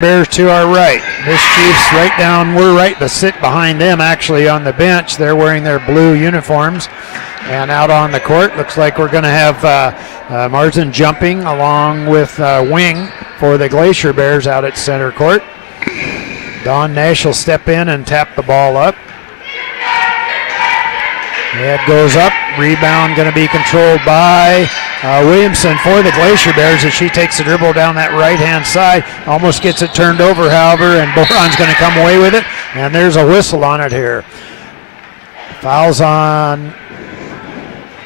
Bears to our right. Mischiefs right down, we're right, but sit behind them actually on the bench. They're wearing their blue uniforms. And out on the court, looks like we're going to have Marsden jumping along with Wing for the Glacier Bears out at center court. Don Nash will step in and tap the ball up. It goes up. Rebound going to be controlled by Williamson for the Glacier Bears as she takes the dribble down that right-hand side. Almost gets it turned over, however, and Boron's going to come away with it. And there's a whistle on it here. Fouls on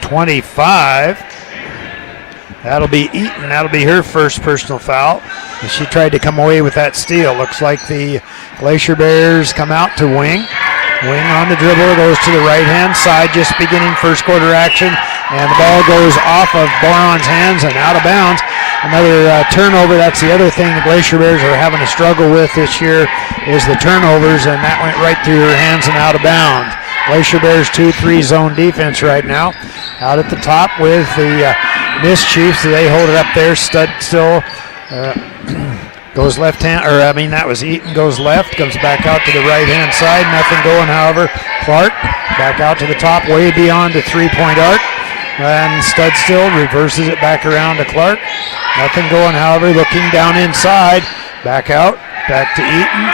25. That'll be Eaton. That'll be her first personal foul. And she tried to come away with that steal. Looks like the Glacier Bears come out to Wing. Wing on the dribble, goes to the right-hand side, just beginning first quarter action, and the ball goes off of Boron's hands and out of bounds. Another turnover. That's the other thing the Glacier Bears are having a struggle with this year is the turnovers, and that went right through her hands and out of bounds. Glacier Bears 2-3 zone defense right now. Out at the top with the Mischiefs. They hold it up there. Stud still goes left hand, that was Eaton, goes left, comes back out to the right-hand side. Nothing going, however. Clark back out to the top, way beyond the three-point arc. And Stud still reverses it back around to Clark. Nothing going, however, looking down inside. Back out, back to Eaton.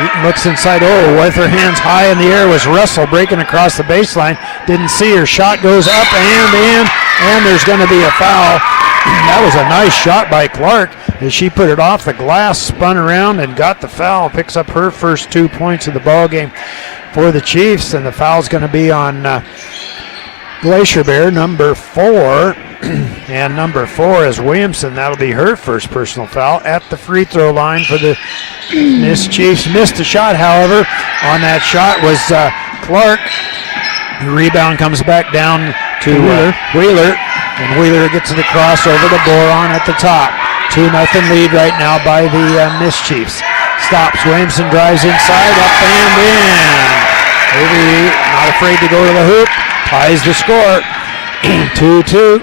Eaton looks inside. Oh, with her hands high in the air was Russell breaking across the baseline. Didn't see her. Shot goes up and in, and there's going to be a foul. That was a nice shot by Clark as she put it off the glass, spun around, and got the foul. Picks up her first 2 points of the ball game for the Chiefs, and the foul's going to be on Glacier Bear, number 4. And number 4 is Williamson. That'll be her first personal foul at the free throw line for the Chiefs. Missed the shot, however. On that shot was Clark. The rebound comes back down to Wheeler. And Wheeler gets it across over to Boron at the top. 2-0 lead right now by the Mischiefs. Stops. Williamson drives inside, up and in. Maybe not afraid to go to the hoop. Ties the score. 2-2.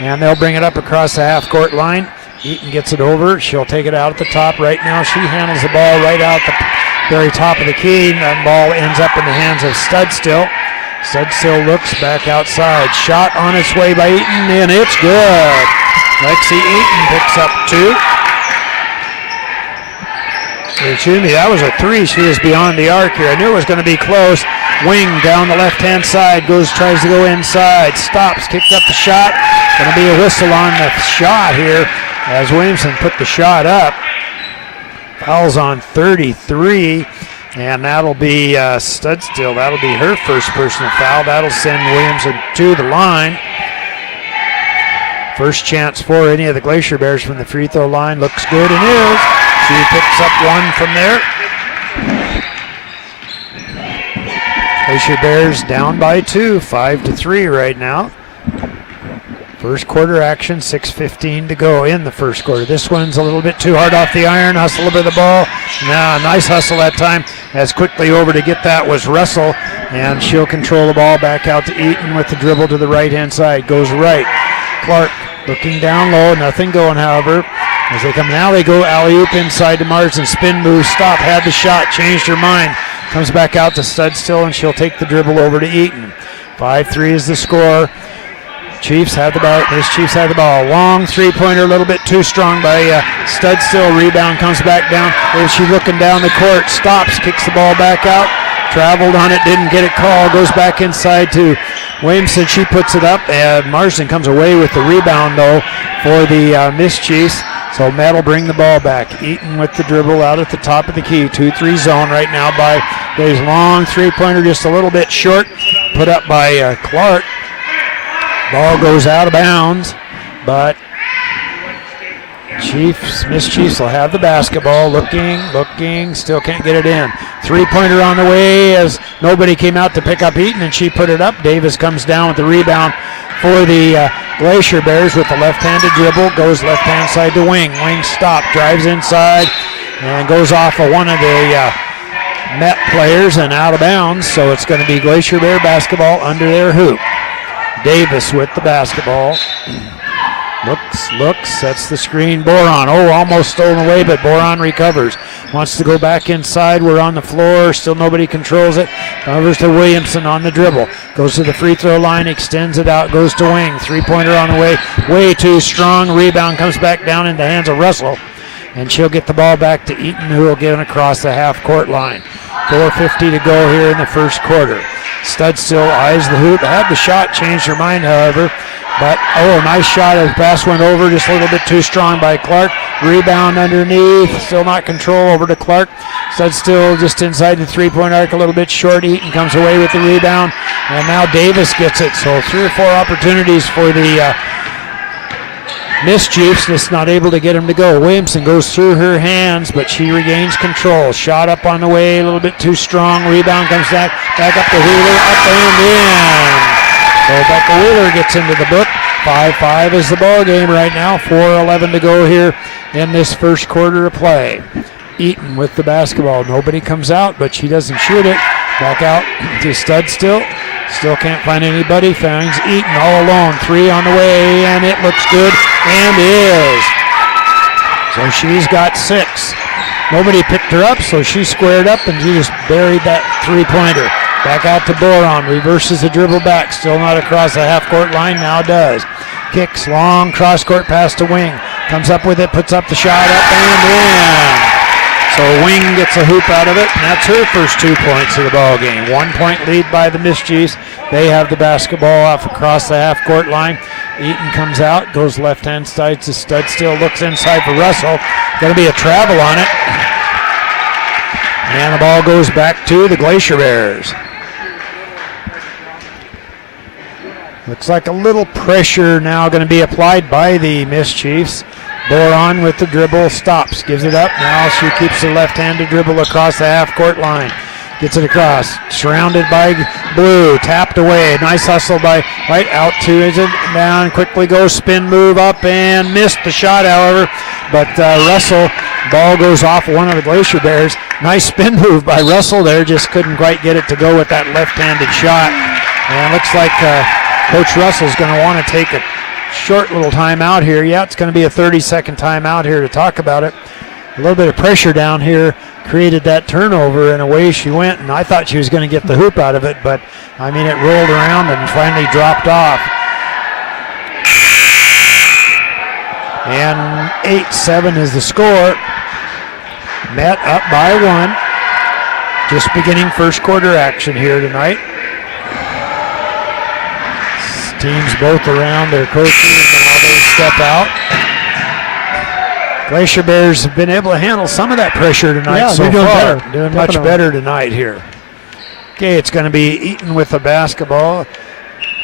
And they'll bring it up across the half-court line. Eaton gets it over. She'll take it out at the top right now. She handles the ball right out the very top of the key. That ball ends up in the hands of Stud still. Stud still looks back outside. Shot on its way by Eaton, and it's good. Lexi Eaton picks up 2. Excuse me, that was a 3. She was beyond the arc here. I knew it was going to be close. Wing down the left-hand side, tries to go inside, stops, kicked up the shot. Going to be a whistle on the shot here as Williamson put the shot up. Fouls on 33. And that'll be Stud still. That'll be her first personal foul. That'll send Williamson to the line. First chance for any of the Glacier Bears from the free throw line. Looks good and is. She picks up 1 from there. Glacier Bears down by 2, 5-3 right now. First quarter action, 6:15 to go in the first quarter. This one's a little bit too hard off the iron. Hustle over the ball. Now, nice hustle that time. As quickly over to get that was Russell, and she'll control the ball back out to Eaton with the dribble to the right-hand side. Goes right. Clark looking down low. Nothing going, however. As they come now, they go alley-oop inside to Marsden. Spin move, stop, had the shot, changed her mind. Comes back out to Stud still, and she'll take the dribble over to Eaton. 5-3 is the score. Chiefs had the ball. Chiefs had the ball. Long three-pointer, a little bit too strong by Stud still. Rebound comes back down. Is she looking down the court? Stops, kicks the ball back out. Traveled on it, didn't get it called. Goes back inside to Williamson. She puts it up, and Marsden comes away with the rebound though for the Mischiefs. So Matt will bring the ball back. Eaton with the dribble out at the top of the key. 2-3 zone right now by Dave's long three-pointer, just a little bit short. Put up by Clark. Ball goes out of bounds, but Mischiefs will have the basketball. Looking, still can't get it in. Three-pointer on the way as nobody came out to pick up Eaton, and she put it up. Davis comes down with the rebound for the Glacier Bears with the left-handed dribble. Goes left-hand side to Wing. Wing stop, drives inside, and goes off of one of the Met players and out of bounds. So it's going to be Glacier Bear basketball under their hoop. Davis with the basketball. Looks, sets the screen. Boron, almost stolen away, but Boron recovers. Wants to go back inside. We're on the floor. Still nobody controls it. Covers to Williamson on the dribble. Goes to the free throw line, extends it out, goes to Wing. Three-pointer on the way. Way too strong. Rebound comes back down in the hands of Russell. And she'll get the ball back to Eaton, who will get it across the half-court line. 4:50 to go here in the first quarter. Stud still eyes the hoop. Had the shot, changed her mind, however. But, nice shot. The pass went over just a little bit too strong by Clark. Rebound underneath. Still not control, over to Clark. Stud still just inside the three-point arc, a little bit short. Eaton comes away with the rebound. And now Davis gets it. So 3 or 4 opportunities for the Mischiefs, just not able to get him to go. Williamson goes through her hands, but she regains control. Shot up on the way, a little bit too strong. Rebound comes back up to Wheeler, up and in. So Becca Wheeler gets into the book. 5-5 is the ball game right now. 4:11 to go here in this first quarter of play. Eaton with the basketball. Nobody comes out, but she doesn't shoot it. Back out to Stud still. Still can't find anybody. Finds Eaton all alone. 3 on the way, and it looks good, and is. So she's got 6. Nobody picked her up, so she squared up, and she just buried that three-pointer. Back out to Boron. Reverses the dribble back. Still not across the half-court line. Now does. Kicks. Long cross-court pass to Wing. Comes up with it. Puts up the shot. Up and in. So Wing gets a hoop out of it, and that's her first 2 points of the ball game. 1 point lead by the Mischiefs. They have the basketball off across the half-court line. Eaton comes out, goes left-hand side to Stud. Still looks inside for Russell. Going to be a travel on it. And the ball goes back to the Glacier Bears. Looks like a little pressure now going to be applied by the Mischiefs. Boron with the dribble, stops, gives it up. Now she keeps the left-handed dribble across the half-court line. Gets it across, surrounded by Blue, tapped away. Nice hustle by right out to is it down, quickly goes, spin move up and missed the shot, however. But Russell, ball goes off one of the Glacier Bears. Nice spin move by Russell there, just couldn't quite get it to go with that left-handed shot. And looks like Coach Russell's going to want to take a short little timeout here. Yeah, it's going to be a 30-second timeout here to talk about it. A little bit of pressure down here created that turnover, and away she went, and I thought she was going to get the hoop out of it, but I mean it rolled around and finally dropped off. And 8-7 is the score. Met up by 1. Just beginning first quarter action here tonight. Teams both around their coaches, and now they step out. Glacier Bears have been able to handle some of that pressure tonight so far. Doing much better tonight here. Okay, it's going to be Eaton with the basketball.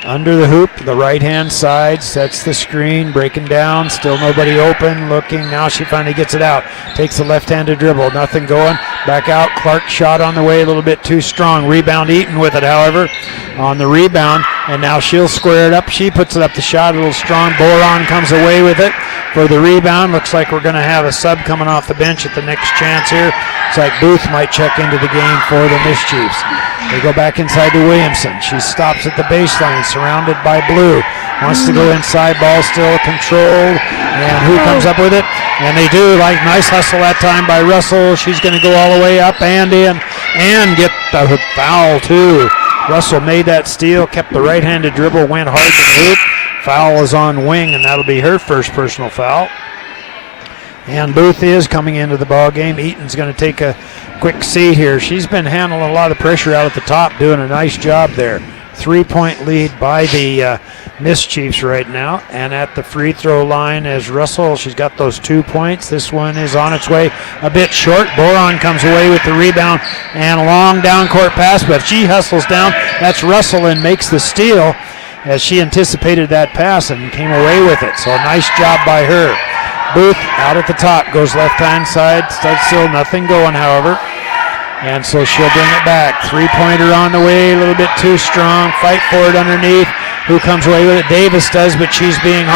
Under the hoop, the right-hand side, sets the screen, breaking down, still nobody open, looking, now she finally gets it out. Takes the left-handed dribble, nothing going, back out, Clark shot on the way, a little bit too strong. Rebound Eaton with it, however, on the rebound, and now she'll square it up. She puts it up the shot, a little strong. Boron comes away with it for the rebound. Looks like we're going to have a sub coming off the bench at the next chance here. It's like Booth might check into the game for the Mischiefs. They go back inside to Williamson. She stops at the baseline, surrounded by Blue. Wants to go inside, ball still controlled. And who comes up with it? And they do. Like nice hustle that time by Russell. She's going to go all the way up and in and get the foul too. Russell made that steal, kept the right-handed dribble, went hard to the hoop. Foul is on Wing, and that'll be her first personal foul. And Booth is coming into the ball game. Eaton's going to take a quick seat here. She's been handling a lot of pressure out at the top, doing a nice job there. 3-point lead by the Mischiefs right now. And at the free throw line is Russell. She's got those 2 points. This one is on its way a bit short. Boron comes away with the rebound and a long down court pass, but she hustles down. That's Russell and makes the steal as she anticipated that pass and came away with it. So a nice job by her. Booth out at the top, goes left-hand side, still nothing going, however. And so she'll bring it back. Three-pointer on the way, a little bit too strong. Fight for it underneath. Who comes away with it? Davis does, but she's being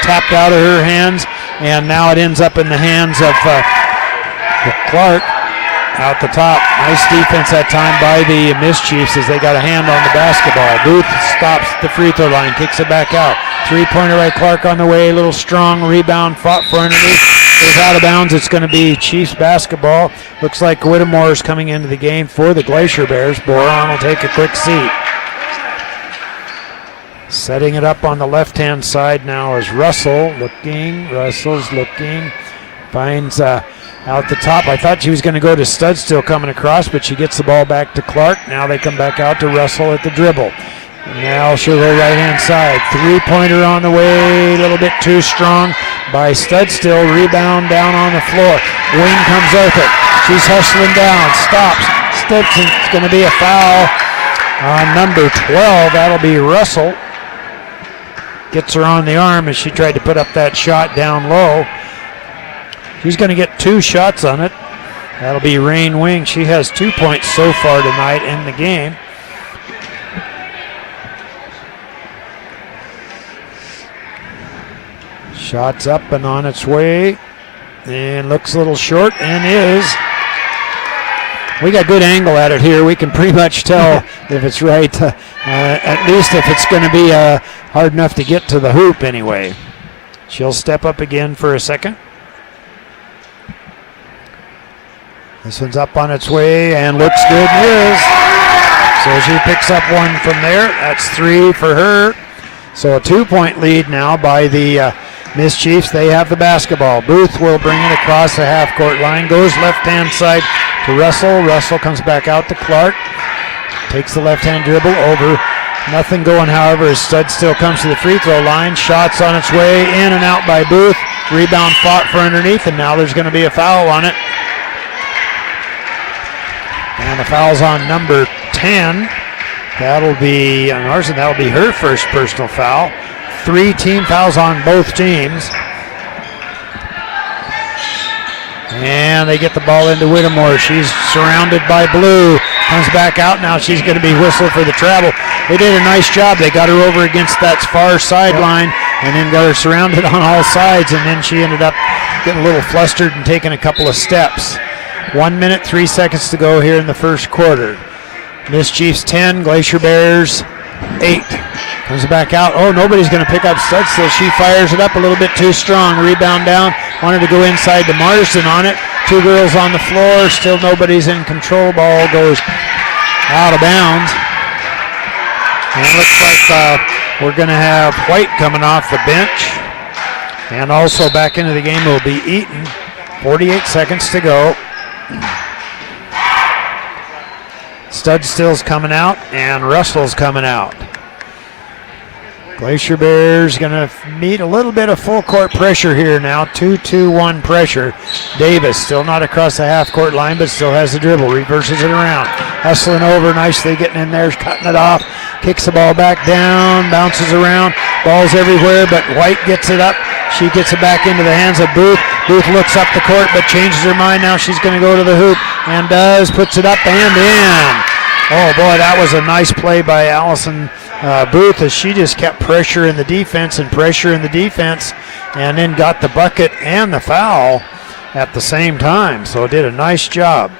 tapped out of her hands. And now it ends up in the hands of Clark out the top. Nice defense that time by the Mischiefs as they got a hand on the basketball. Booth stops the free throw line, kicks it back out. Three-pointer by Clark on the way. A little strong rebound. Fought for underneath. Goes out of bounds. It's going to be Chiefs basketball. Looks like Whittemore is coming into the game for the Glacier Bears. Boron will take a quick seat. Setting it up on the left-hand side now is Russell looking. Russell's looking. Finds out the top. I thought she was going to go to Studstill coming across, but she gets the ball back to Clark. Now they come back out to Russell at the dribble. Now she'll go right-hand side. Three-pointer on the way. A little bit too strong by Studstill. Rebound down on the floor. Wing comes open. She's hustling down. Stops. Stetson. It's going to be a foul on number 12. That'll be Russell. Gets her on the arm as she tried to put up that shot down low. She's going to get 2 shots on it. That'll be Rain Wing. She has 2 points so far tonight in the game. Shot's up and on its way. And looks a little short and is. We got good angle at it here. We can pretty much tell if it's right, at least if it's going to be hard enough to get to the hoop anyway. She'll step up again for a second. This one's up on its way and looks good and is. So she picks up one from there. That's 3 for her. So a 2-point lead now by the Miss Chiefs. They have the basketball. Booth will bring it across the half-court line. Goes left-hand side to Russell. Russell comes back out to Clark. Takes the left-hand dribble over. Nothing going, however, as Studstill comes to the free throw line. Shots on its way. In and out by Booth. Rebound fought for underneath, and now there's going to be a foul on it. And the foul's on number 10. That'll be ours, and that'll be her first personal foul. 3 team fouls on both teams. And they get the ball into Whittemore. She's surrounded by blue. Comes back out. Now she's going to be whistled for the travel. They did a nice job. They got her over against that far sideline and then got her surrounded on all sides, and then she ended up getting a little flustered and taking a couple of steps. 1 minute, 3 seconds to go here in the first quarter. Miss Chiefs 10, Glacier Bears 8. Comes back out. Oh, nobody's going to pick up Studstill. She fires it up a little bit too strong. Rebound down. Wanted to go inside to Marsden on it. 2 girls on the floor. Still nobody's in control. Ball goes out of bounds. And it looks like we're going to have White coming off the bench. And also back into the game will be Eaton. 48 seconds to go. Studstill's coming out and Russell's coming out. Glacier Bears going to meet a little bit of full court pressure here now. 2-2-1 pressure. Davis still not across the half court line, but still has the dribble. Reverses it around. Hustling over, nicely getting in there, cutting it off. Kicks the ball back down, bounces around. Ball's everywhere, but White gets it up. She gets it back into the hands of Booth. Booth looks up the court, but changes her mind. Now she's going to go to the hoop and does. Puts it up and in. Oh, boy, that was a nice play by Allison Booth as she just kept pressure in the defense and then got the bucket and the foul at the same time. So did a nice job.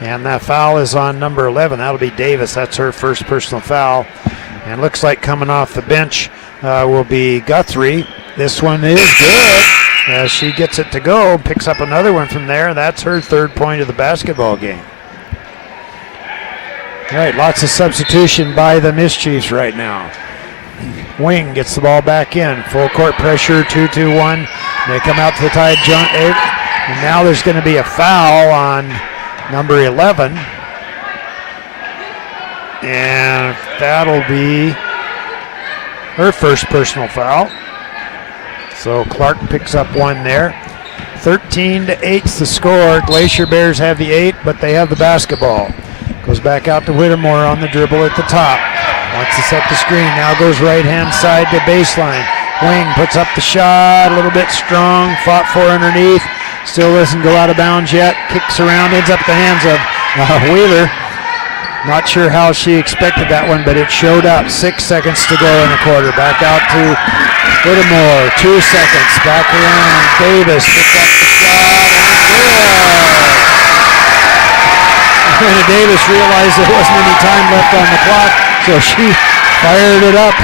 And that foul is on number 11. That'll be Davis. That's her first personal foul. And looks like coming off the bench will be Guthrie. This one is good as she gets it to go. Picks up another one from there. That's her 3rd point of the basketball game. All right, lots of substitution by the Miss Chiefs right now. Wing gets the ball back in. Full court pressure, 2-2-1. They come out to the tied jump. And now there's going to be a foul on number 11. And that'll be her first personal foul. So Clark picks up one there. 13-8's the score. Glacier Bears have the 8, but they have the basketball. Goes back out to Whittemore on the dribble at the top. Wants to set the screen. Now goes right-hand side to baseline. Wing puts up the shot. A little bit strong. Fought for underneath. Still doesn't go out of bounds yet. Kicks around. Ends up the hands of Wheeler. Not sure how she expected that one, but it showed up. 6 seconds to go in the quarter. Back out to Whittemore. 2 seconds. Back around. Davis picks up the shot. And good. And Davis realized there wasn't any time left on the clock, so she fired it up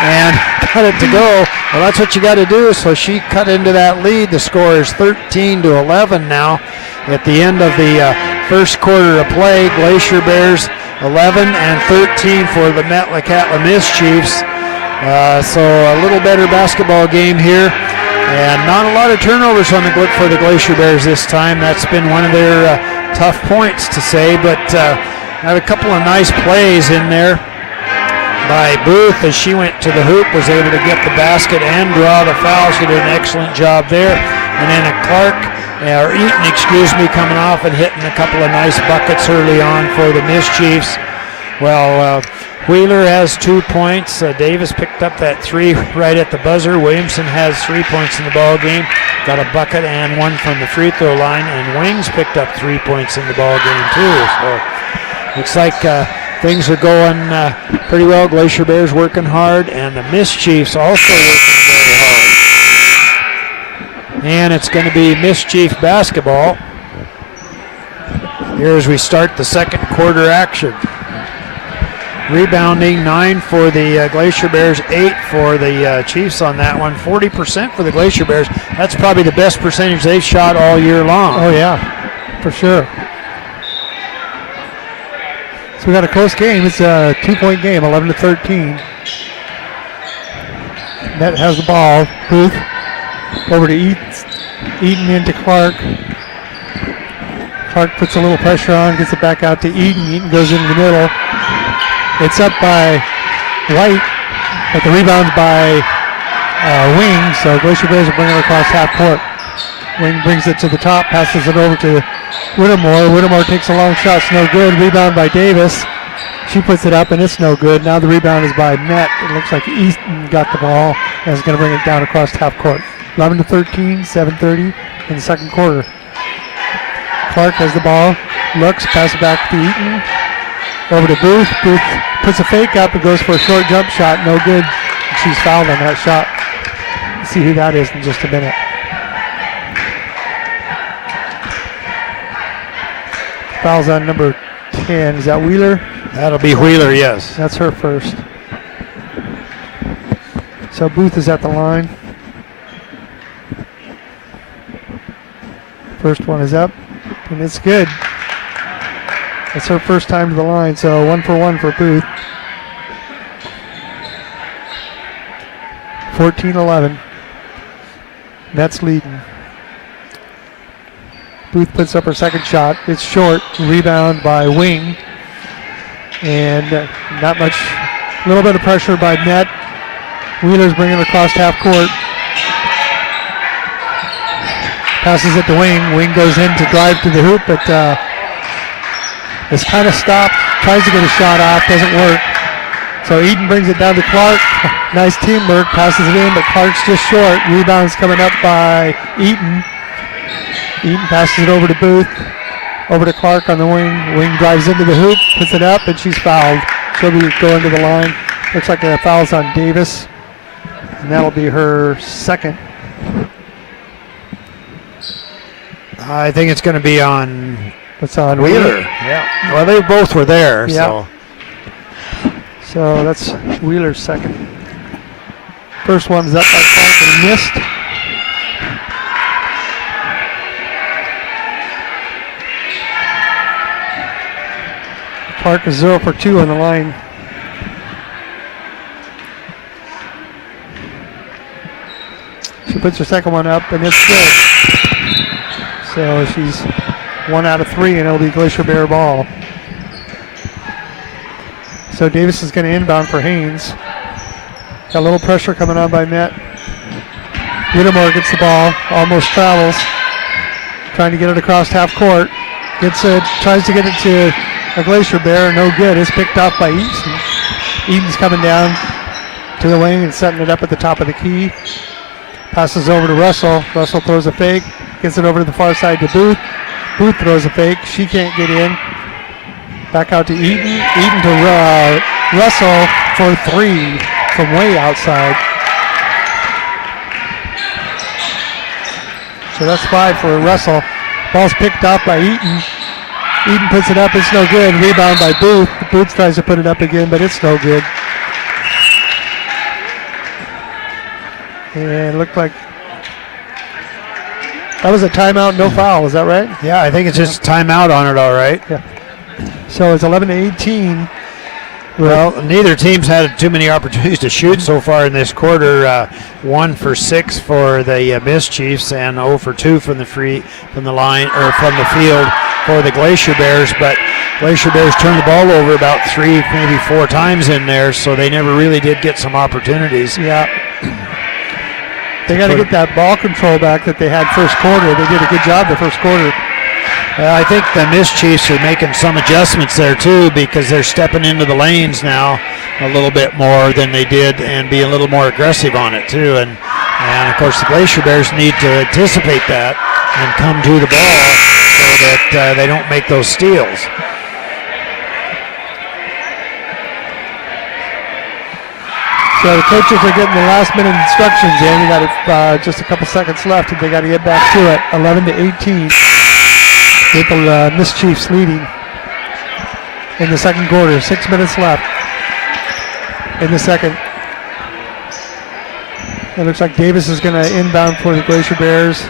and got it to go. Well, that's what you got to do. So she cut into that lead. The score is 13-11 now at the end of the first quarter of play. Glacier Bears 11 and 13 for the Metlakatla Mischiefs. So a little better basketball game here. And not a lot of turnovers for the Glacier Bears this time. That's been one of their tough points to say, but had a couple of nice plays in there by Booth as she went to the hoop, was able to get the basket and draw the foul. She did an excellent job there. And then Eaton, coming off and hitting a couple of nice buckets early on for the Mischiefs. Well, Wheeler has 2 points. Davis picked up that 3 right at the buzzer. Williamson has 3 points in the ball game. Got a bucket and 1 from the free throw line. And Wings picked up 3 points in the ball game too. So looks like things are going pretty well. Glacier Bears working hard, and the Mischiefs also working very hard. And it's going to be Mischief basketball here as we start the second quarter action. Rebounding 9 for the Glacier Bears, 8 for the Chiefs on that one. 40% for the Glacier Bears. That's probably the best percentage they've shot all year long. Oh yeah, for sure. So we got a close game. It's a 2-point game, 11-13. Met has the ball. Booth over to Eaton into Clark. Clark puts a little pressure on, gets it back out to Eaton. Eaton goes into the middle. It's up by White, but the rebound's by Wing, so Glacier Bears will bring it across half court. Wing brings it to the top, passes it over to Whittemore. Whittemore takes a long shot, it's no good. Rebound by Davis. She puts it up, and it's no good. Now the rebound is by Met. It looks like Easton got the ball and is going to bring it down across half court. 11-13, 7:30 in the second quarter. Clark has the ball, looks, pass it back to Eaton. Over to Booth. Booth puts a fake up and goes for a short jump shot. No good. She's fouled on that shot. Let's see who that is in just a minute. Foul's on number 10. Is that Wheeler? That'll be Wheeler, yes. That's her first. So Booth is at the line. First one is up, and it's good. It's her first time to the line, so 1 for 1 for Booth. 14-11. Mets leading. Booth puts up her second shot. It's short. Rebound by Wing. And not much. A little bit of pressure by Met. Wheeler's bringing it across half court. Passes it to Wing. Wing goes in to drive to the hoop, but it's kind of stopped. Tries to get a shot off. Doesn't work. So Eaton brings it down to Clark. Nice teamwork. Passes it in, but Clark's just short. Rebound's coming up by Eaton. Eaton passes it over to Booth. Over to Clark on the wing. Wing drives into the hoop, puts it up, and she's fouled. She'll be going to the line. Looks like the foul's on Davis. And that'll be her second. I think it's going to be on... It's on Wheeler. Yeah. Well, they both were there, yeah. So that's Wheeler's second. First one's up by Clark and missed. Clark is 0 for 2 on the line. She puts her second one up, and it's good. So she's 1 out of 3, and it'll be Glacier Bear ball. So Davis is going to inbound for Haines. Got a little pressure coming on by Met. Whittemore gets the ball, almost travels. Trying to get it across half court. Gets it, tries to get it to a Glacier Bear, no good. It's picked off by Eaton. Eaton's coming down to the wing and setting it up at the top of the key. Passes over to Russell. Russell throws a fake. Gets it over to the far side to Booth. Booth throws a fake. She can't get in. Back out to Eaton. Eaton to Russell for 3 from way outside. So that's 5 for Russell. Ball's picked up by Eaton. Eaton puts it up. It's no good. Rebound by Booth. Booth tries to put it up again, but it's no good. And it looked like that was a timeout, no foul. Is that right? Yeah, I think it's just a timeout on it, all right. Yeah. So it's 11-18. Well, neither team's had too many opportunities to shoot so far in this quarter. 1 for 6 for the Mischiefs and 0 for 2 from the line or from the field for the Glacier Bears. But Glacier Bears turned the ball over about 3, maybe 4 times in there, so they never really did get some opportunities. Yeah. They got to get that ball control back that they had first quarter. They did a good job the first quarter. I think the Mischiefs are making some adjustments there too, because they're stepping into the lanes now a little bit more than they did and being a little more aggressive on it too. And of course the Glacier Bears need to anticipate that and come to the ball so that they don't make those steals. So the coaches are getting the last minute instructions in. We got just a couple seconds left and they got to get back to it. 11-18. With the Mischiefs leading in the second quarter. 6 minutes left in the second. It looks like Davis is going to inbound for the Glacier Bears.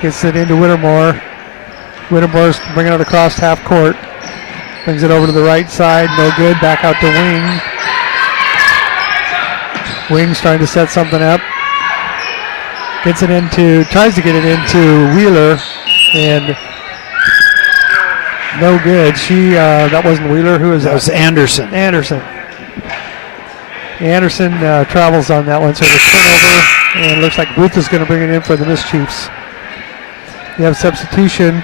Gets it into Whittemore. Whittemore's bringing it across half court. Brings it over to the right side. No good. Back out to Wing. Wing's trying to set something up. Tries to get it into Wheeler. And no good. That wasn't Wheeler. Who is that? That was Anderson. Anderson travels on that one. So the turnover, and it looks like Booth is going to bring it in for the Mischiefs. You have substitution.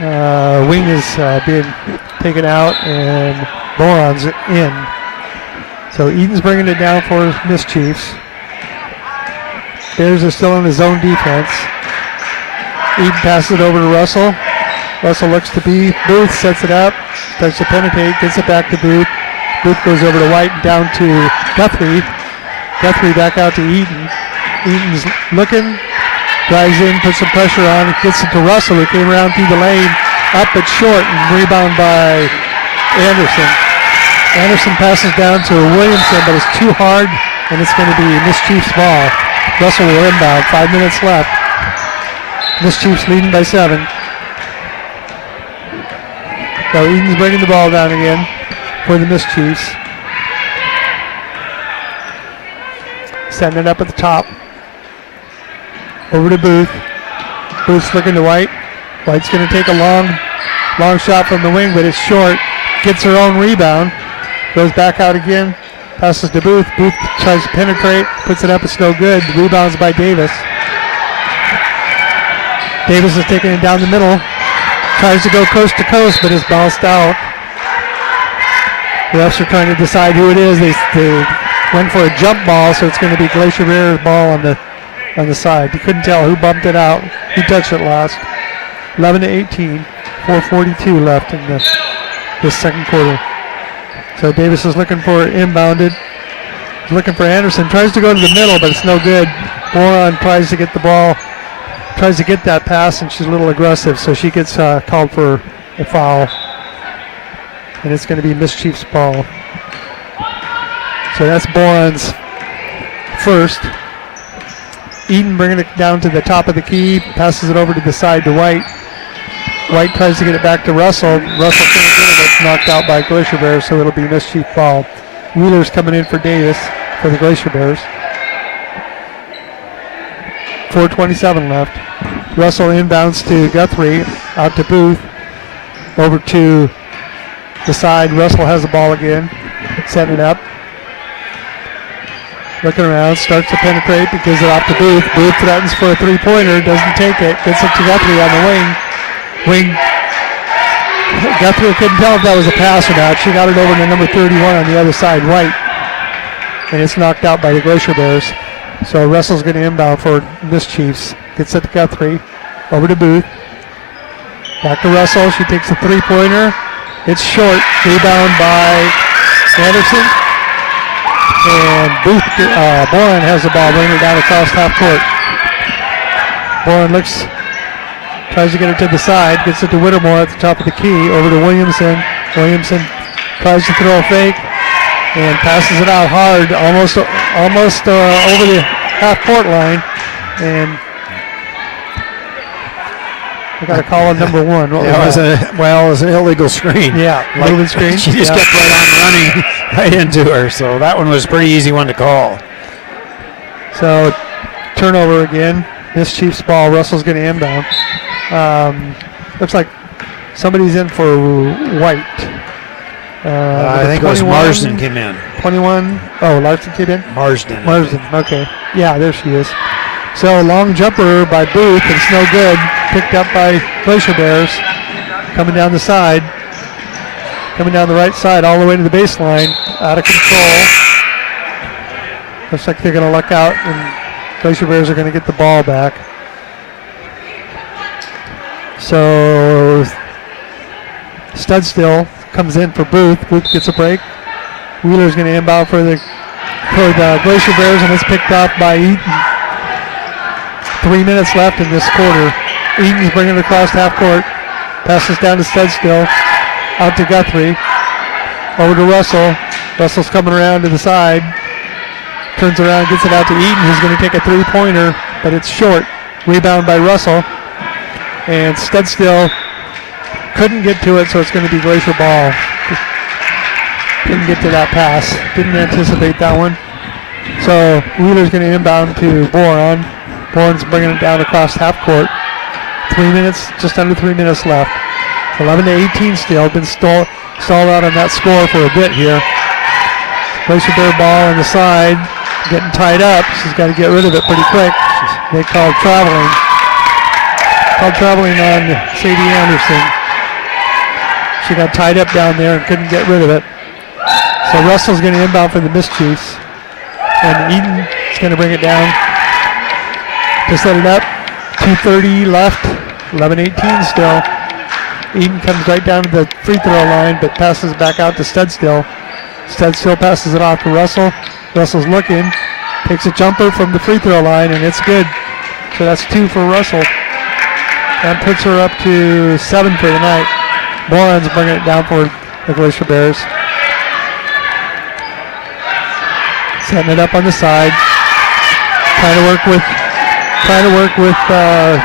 Wing is being taken out, and Boron's in. So Eden's bringing it down for Mischiefs. Bears are still in the zone defense. Eden passes it over to Russell. Russell looks to Booth, sets it up, starts to penetrate, gets it back to Booth. Booth goes over to White and down to Guthrie. Guthrie back out to Eden. Eden's looking, drives in, puts some pressure on, gets it to Russell, who came around through the lane, up but short, and rebound by Anderson. Anderson passes down to Williamson, but it's too hard, and it's going to be Mischiefs ball. Russell will inbound, 5 minutes left. Mischiefs leading by 7. So Eden's bringing the ball down again for the Mischiefs. Setting it up at the top. Over to Booth. Booth's looking to White. White's going to take a long shot from the wing, but it's short. Gets her own rebound. Goes back out again. Passes to Booth. Booth tries to penetrate. Puts it up. It's no good. The rebound's by Davis. Davis is taking it down the middle. Tries to go coast to coast, but is bounced out. The refs are trying to decide who it is. They went for a jump ball, so it's going to be Glacier Bears ball on the side. You couldn't tell who bumped it out. Who touched it last. 11-18. 4:42 left in this second quarter. So Davis is looking for inbounded. He's looking for Anderson. Tries to go to the middle, but it's no good. Boron tries to get the ball. Tries to get that pass, and she's a little aggressive, so she gets called for a foul. And it's going to be Mischief's ball. So that's Boron's first. Eden bringing it down to the top of the key, passes it over to the side to White. White tries to get it back to Russell. Russell can't get it. It's knocked out by Glacier Bears, so it'll be Mischief ball. Wheeler's coming in for Davis for the Glacier Bears. 4:27 left. Russell inbounds to Guthrie, out to Booth, over to the side. Russell has the ball again, setting it up. Looking around, starts to penetrate, but gives it off to Booth. Booth threatens for a three-pointer, doesn't take it, gets it to Guthrie on the wing. Guthrie couldn't tell if that was a pass or not. She got it over to number 31 on the other side, White. And it's knocked out by the Glacier Bears. So Russell's going to inbound for Mischiefs. Gets it to Guthrie. Over to Booth. Back to Russell. She takes a three-pointer. It's short. Rebound by Anderson. And Booth, Boren has the ball. Bringing it down across half court. Boren tries to get it to the side. Gets it to Whittemore at the top of the key. Over to Williamson. Williamson tries to throw a fake. And passes it out hard, almost over the half-court line, and I got to call on number one. What was it was an illegal screen. Yeah, moving screen. She just kept right on running right into her, so that one was a pretty easy one to call. So turnover again. This Chiefs ball. Russell's going to inbound. Looks like somebody's in for White. I think it was Marsden came in. 21. Oh, Larson came in? Marsden. Okay. Yeah, there she is. So long jumper by Booth. It's no good. Picked up by Glacier Bears. Coming down the side. Coming down the right side all the way to the baseline. Out of control. Looks like they're going to luck out, and Glacier Bears are going to get the ball back. So Studstill comes in for Booth. Booth gets a break. Wheeler's going to inbound for the Glacier Bears, and it's picked up by Eaton. 3 minutes left in this quarter. Eaton's bringing it across half court. Passes down to Studstill. Out to Guthrie. Over to Russell. Russell's coming around to the side. Turns around, gets it out to Eaton, who's going to take a three-pointer, but it's short. Rebound by Russell. And Studstill couldn't get to it, so it's going to be Glacier ball. Couldn't get to that pass. Didn't anticipate that one. So Wheeler's going to inbound to Boron. Boron's bringing it down across half court. 3 minutes, just under 3 minutes left. 11-18 still. Been stalled out on that score for a bit here. Glacier Bear ball on the side. Getting tied up. She's got to get rid of it pretty quick. They called traveling. Called traveling on Sadie Anderson. She got tied up down there and couldn't get rid of it. So Russell's going to inbound for the Mischiefs. And Eden is going to bring it down to set it up. 2:30 left. 11-18 still. Eden comes right down to the free throw line, but passes back out to Studstill. Studstill passes it off to Russell. Russell's looking. Takes a jumper from the free throw line, and it's good. So that's 2 for Russell. That puts her up to 7 for the night. Boron's bringing it down for the Glacier Bears. Setting it up on the side. Trying to work with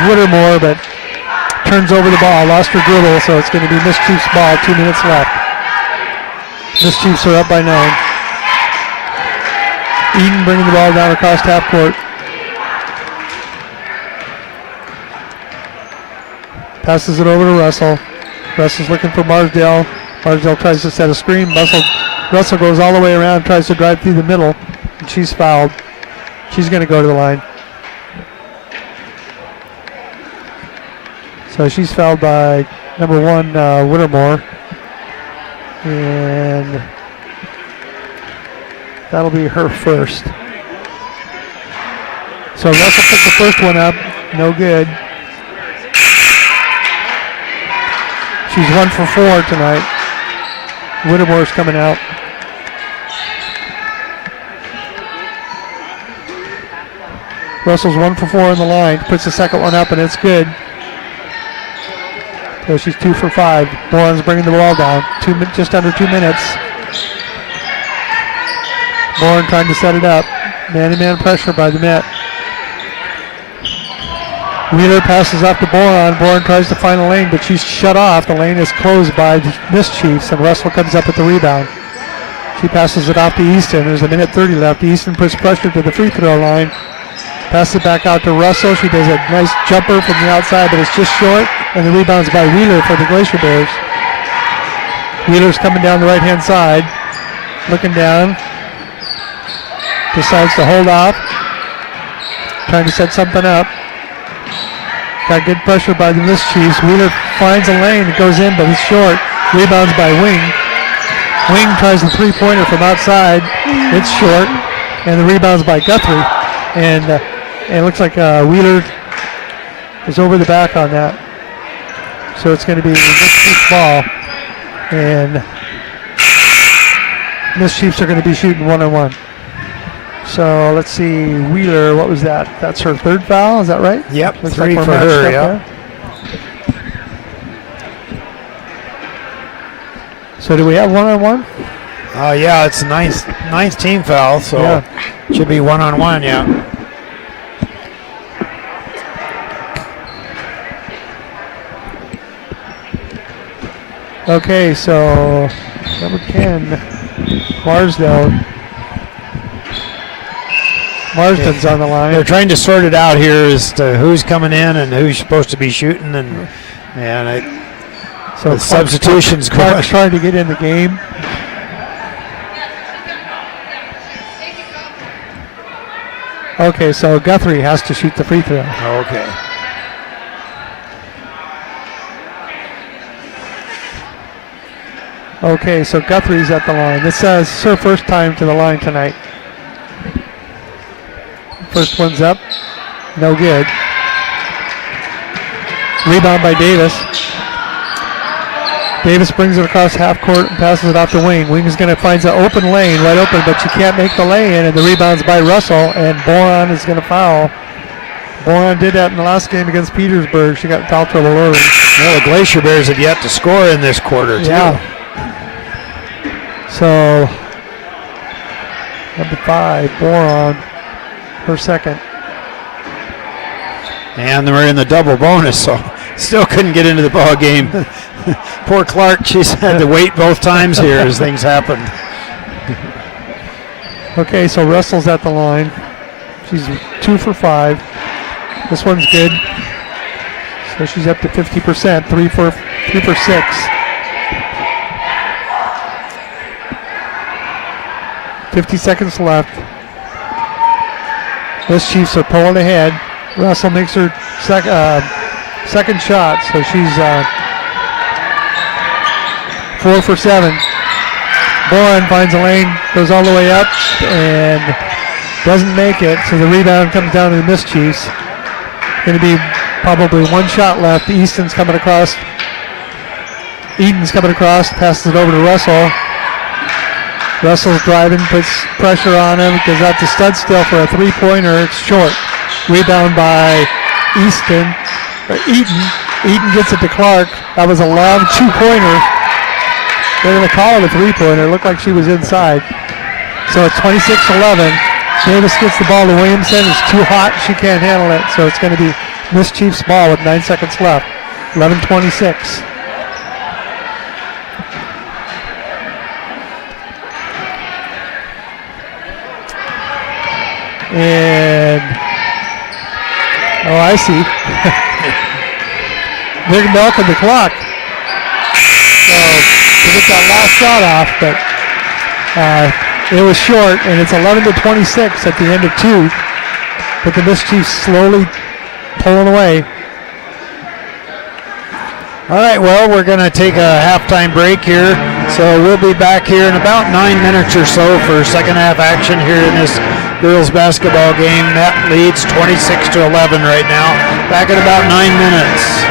Whittemore, but turns over the ball. Lost her dribble, so it's going to be Mischiefs ball. 2 minutes left. Mischiefs are up by 9. Eden bringing the ball down across half court. Passes it over to Russell. Russell's looking for Marsdale. Marsdale tries to set a screen. Russell goes all the way around, tries to drive through the middle, and she's fouled. She's going to go to the line. So she's fouled by number 1, Whittemore. And that'll be her first. So Russell picked the first one up. No good. She's 1 for 4 tonight. Whittemore's coming out. Russell's 1 for 4 on the line. Puts the second one up, and it's good. So she's 2 for 5. Boron's bringing the ball down. Just under 2 minutes. Boron trying to set it up. Man-to-man pressure by the Met. Wheeler passes off to Boron. Boron tries to find a lane, but she's shut off. The lane is closed by the Mischiefs, and Russell comes up with the rebound. She passes it off to Easton. There's 1:30 left. Easton puts pressure to the free throw line. Passes it back out to Russell. She does a nice jumper from the outside, but it's just short, and the rebound's by Wheeler for the Glacier Bears. Wheeler's coming down the right-hand side, looking down. Decides to hold off. Trying to set something up. Got good pressure by the Mischiefs. Wheeler finds a lane. It goes in, but it's short. Rebounds by Wing. Wing tries the three-pointer from outside. It's short. And the rebounds by Guthrie. And it looks like Wheeler is over the back on that. So it's going to be the Mischiefs ball. And Mischiefs are going to be shooting one-on-one. So let's see, Wheeler, what was that? That's her third foul, is that right? Yep, looks 3 like for her, yeah. So do we have one-on-one? Yeah, it's a ninth team foul, so yeah. Should be one-on-one, yeah. Okay, so number 10, Marsden's on the line. They're trying to sort it out here as to who's coming in and who's supposed to be shooting, so substitutions. Clark's trying to get in the game. Okay, so Guthrie has to shoot the free throw. Okay. Okay, so Guthrie's at the line. This is her first time to the line tonight. First one's up. No good. Rebound by Davis. Davis brings it across half court and passes it off to Wing. Wing is going to find an open lane, wide open, but she can't make the lay-in, and the rebound's by Russell, and Boron is going to foul. Boron did that in the last game against Petersburg. She got in foul trouble early. Well, the Glacier Bears have yet to score in this quarter, too. Yeah. So, number 5, Boron, her second. And we're in the double bonus, so still couldn't get into the ball game. Poor Clark, she's had to wait both times here as things happened. Okay, so Russell's at the line. She's 2 for 5. This one's good. So she's up to 50%, 3 for 6. 50 seconds left. Those Chiefs are pulling ahead. Russell makes her second shot, so she's 4 for 7. Boren finds a lane, goes all the way up, and doesn't make it, so the rebound comes down to the Miss Chiefs. Going to be probably one shot left. Easton's coming across. Eden's coming across, passes it over to Russell. Russell's driving, puts pressure on him, goes out to stud still for a three-pointer. It's short. Rebound by Easton. Eaton. Eaton gets it to Clark. That was a long two-pointer. They're going to call it a three-pointer. It looked like she was inside. So it's 26-11. Davis gets the ball to Williamson. It's too hot. She can't handle it. So it's going to be Miss Chiefs ball with 9 seconds left. 11:26. And, oh, I see. They're milking the clock. So to get that last shot off, but it was short, and it's 11-26 at the end of 2. But the Miss Chiefs slowly pulling away. All right, well, we're going to take a halftime break here. So we'll be back here in about 9 minutes or so for second half action here in this girls basketball game. That leads 26-11 right now. Back in about 9 minutes.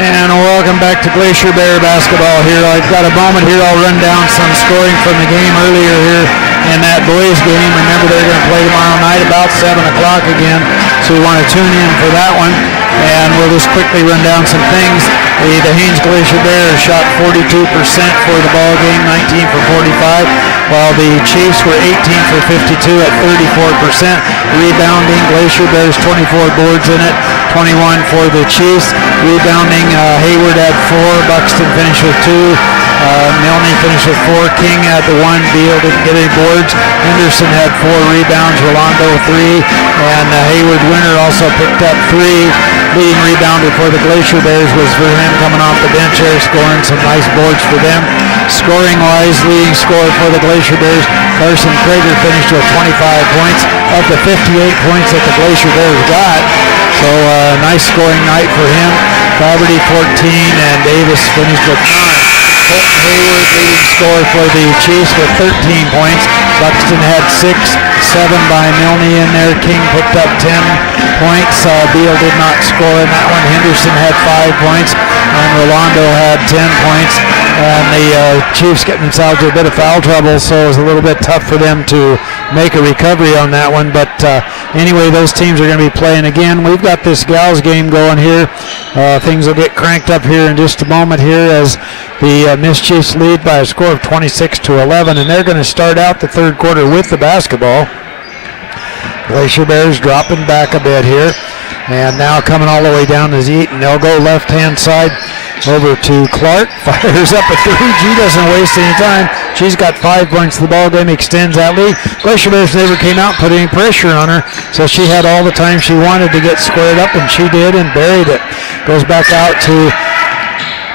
And welcome back to Glacier Bear basketball here. I've got a moment here. I'll run down some scoring from the game earlier here in that boys game. Remember, they're going to play tomorrow night about 7 o'clock again, so you want to tune in for that one. And we'll just quickly run down some things. The Haines Glacier Bears shot 42% for the ball game, 19 for 45, while the Chiefs were 18 for 52 at 34%. Rebounding, Glacier Bears 24 boards in it, 21 for the Chiefs. Rebounding, Hayward had 4, Buxton finished with 2. Milne finished with 4. King had the 1. Beal didn't get any boards. Henderson had 4 rebounds. Rolando 3. And Hayward Winter also picked up 3. Leading rebounder for the Glacier Bears was Vernon coming off the bench there, scoring some nice boards for them. Scoring-wise, leading scorer for the Glacier Bears, Carson Krager finished with 25 points of the 58 points that the Glacier Bears got. So nice scoring night for him. Faberty 14 and Davis finished with 9. Colton Hayward leading scorer for the Chiefs with 13 points. Buxton had 6, 7 by Milne in there. King picked up 10 points. Beal did not score in that one. Henderson had 5 points, and Rolando had 10 points. And the Chiefs getting themselves a bit of foul trouble, so it was a little bit tough for them to make a recovery on that one. But anyway, those teams are going to be playing again. We've got this gals game going here. Things will get cranked up here in just a moment here as the Miss Chiefs lead by a score of 26-11, and they're going to start out the third quarter with the basketball. Glacier Bears dropping back a bit here, and now coming all the way down is Eaton. They'll go left-hand side over to Clark. Fires up a 3. She doesn't waste any time. She's got 5 points to the ball game, extends that lead. Glacier Bears never came out, put any pressure on her, so she had all the time she wanted to get squared up, and she did and buried it. Goes back out to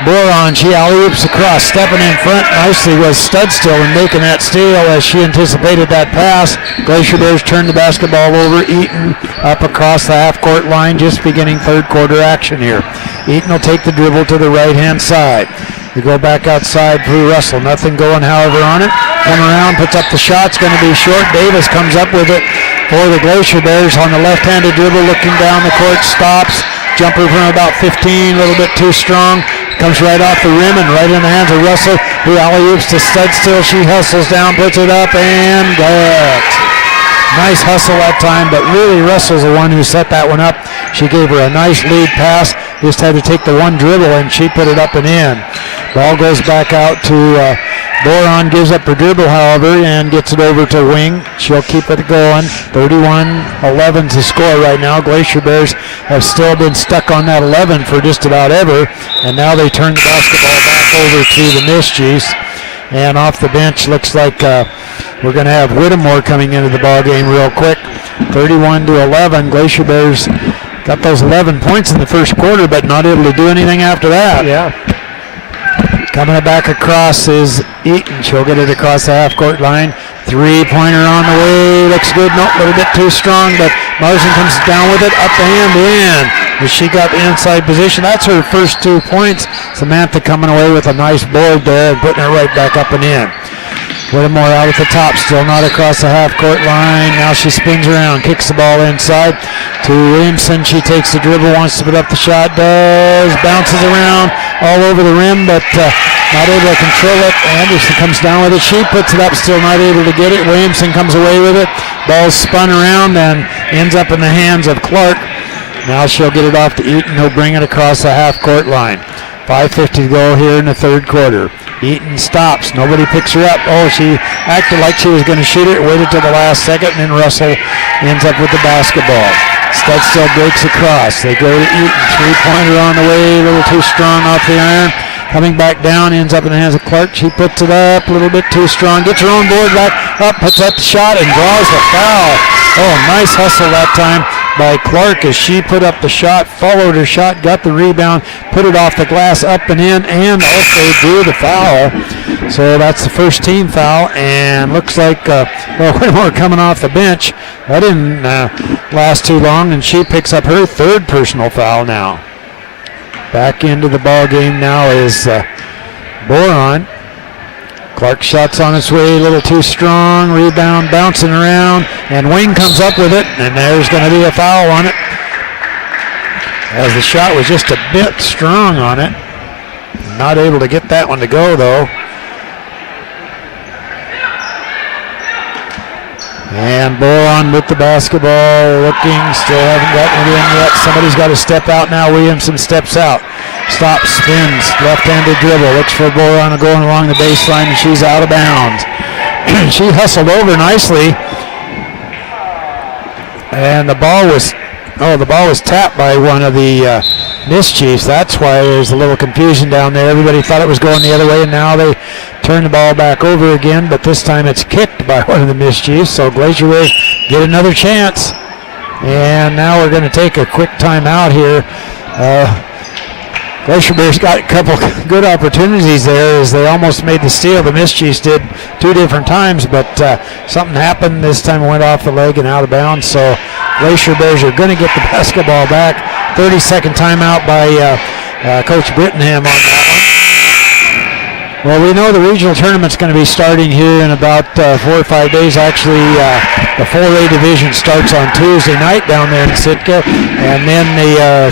Boron. She alley-oops across, stepping in front nicely was Studstill and making that steal as she anticipated that pass. Glacier Bears turned the basketball over. Eaton up across the half-court line, just beginning third quarter action here. Eaton will take the dribble to the right-hand side. We go back outside for Russell. Nothing going, however, on it. Come around, puts up the shot. It's going to be short. Davis comes up with it for the Glacier Bears on the left-handed dribble, looking down the court, stops. Jumper from about 15, a little bit too strong. Comes right off the rim and right in the hands of Russell, who alley-oops to Studstill. She hustles down, puts it up, and good. Nice hustle that time, but really Russell's the one who set that one up. She gave her a nice lead pass. Just had to take the one dribble, and she put it up and in. Ball goes back out to Boron, gives up her dribble, however, and gets it over to Wing. She'll keep it going. 31-11 to score right now. Glacier Bears have still been stuck on that 11 for just about ever, and now they turn the basketball back over to the Miss Chiefs. And off the bench, looks like we're going to have Whittemore coming into the ball game real quick. 31-11. Glacier Bears got those 11 points in the first quarter, but not able to do anything after that. Yeah. Coming back across is Eaton. She'll get it across the half-court line. Three-pointer on the way. Looks good. Nope, a little bit too strong, but Marsden comes down with it. Up the hand in. As she got the inside position. That's her first 2 points. Samantha coming away with a nice board there and putting her right back up and in. Whittemore out at the top, still not across the half-court line. Now she spins around, kicks the ball inside to Williamson. She takes the dribble, wants to put up the shot, does, bounces around all over the rim, but not able to control it. Anderson comes down with it. She puts it up, still not able to get it. Williamson comes away with it. Ball's spun around and ends up in the hands of Clark. Now she'll get it off to Eaton, who'll bring it across the half-court line. 5:50 to go here in the third quarter. Eaton stops. Nobody picks her up. Oh, she acted like she was going to shoot it. Waited till the last second, and then Russell ends up with the basketball. Studstill breaks across. They go to Eaton. Three-pointer on the way. A little too strong off the iron. Coming back down, ends up in the hands of Clark. She puts it up a little bit too strong. Gets her own board back up, puts up the shot, and draws the foul. Oh, nice hustle that time by Clark as she put up the shot, followed her shot, got the rebound, put it off the glass, up and in, and also drew the foul. So that's the first team foul, and looks like Whittemore coming off the bench. That didn't last too long, and she picks up her third personal foul now. Back into the ball game now is Boron. Clark shot's on its way, a little too strong. Rebound bouncing around, and Wing comes up with it, and there's going to be a foul on it. as the shot was just a bit strong on it. Not able to get that one to go, though. And Boron with the basketball, looking, still haven't gotten it in yet. Somebody's got to step out now. Williamson steps out, stops, spins, left-handed dribble, looks for Boron going along the baseline, and she's out of bounds. She hustled over nicely, and the ball was tapped by one of the Mischiefs. That's why there's a little confusion down there. Everybody thought it was going the other way, and now they turn the ball back over again, but this time it's kicked by one of the Mischiefs, so Glacier Bears get another chance. And now we're going to take a quick timeout here. Glacier Bears got a couple good opportunities there as they almost made the steal. The Mischiefs did 2 different times, but something happened. This time it went off the leg and out of bounds, so Glacier Bears are going to get the basketball back. 30-second timeout by Coach Brittenham on that one. Well, we know the regional tournament's going to be starting here in about 4 or 5 days. Actually, the 4A division starts on Tuesday night down there in Sitka, and then the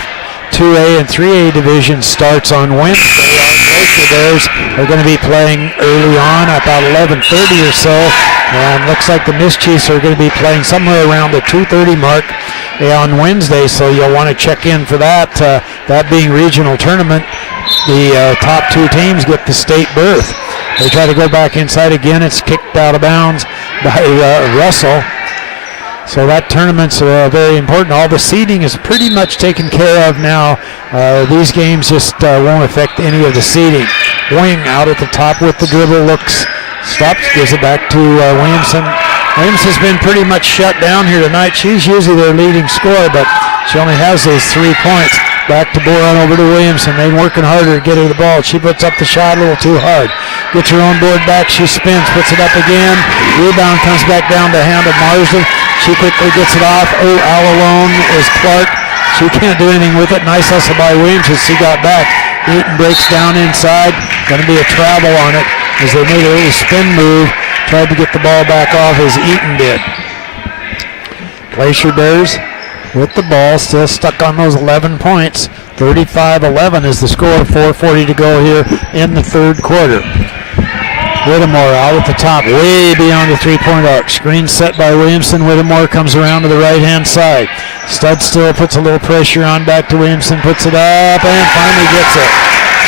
2A and 3A division starts on Wednesday. Our Glacier Bears are going to be playing early on, about 11:30 or so, and looks like the Mischiefs are going to be playing somewhere around the 2:30 mark on Wednesday, so you'll want to check in for that. That being regional tournament, the top 2 teams get the state berth. They try to go back inside again. It's kicked out of bounds by Russell. So that tournament's very important. All the seeding is pretty much taken care of now. These games just won't affect any of the seeding. Wing out at the top with the dribble, looks, stops, gives it back to Williamson. Williams has been pretty much shut down here tonight. She's usually their leading scorer, but she only has those 3 points. Back to Boron, over to Williamson. They're working harder to get her the ball. She puts up the shot a little too hard. Gets her own board back. She spins, puts it up again. Rebound comes back down to hand of Marsden. She quickly gets it off. Oh, all alone is Clark. She can't do anything with it. Nice hustle by Williams as she got back. Eaton breaks down inside. Going to be a travel on it as they made a little spin move. Tried to get the ball back off as Eaton did. Glacier Bears with the ball, still stuck on those 11 points. 35-11 is the score. 4:40 to go here in the 3rd quarter. Whittemore out at the top, way beyond the 3-point arc. Screen set by Williamson. Whittemore comes around to the right-hand side. Stud still puts a little pressure on, back to Williamson, puts it up, and finally gets it.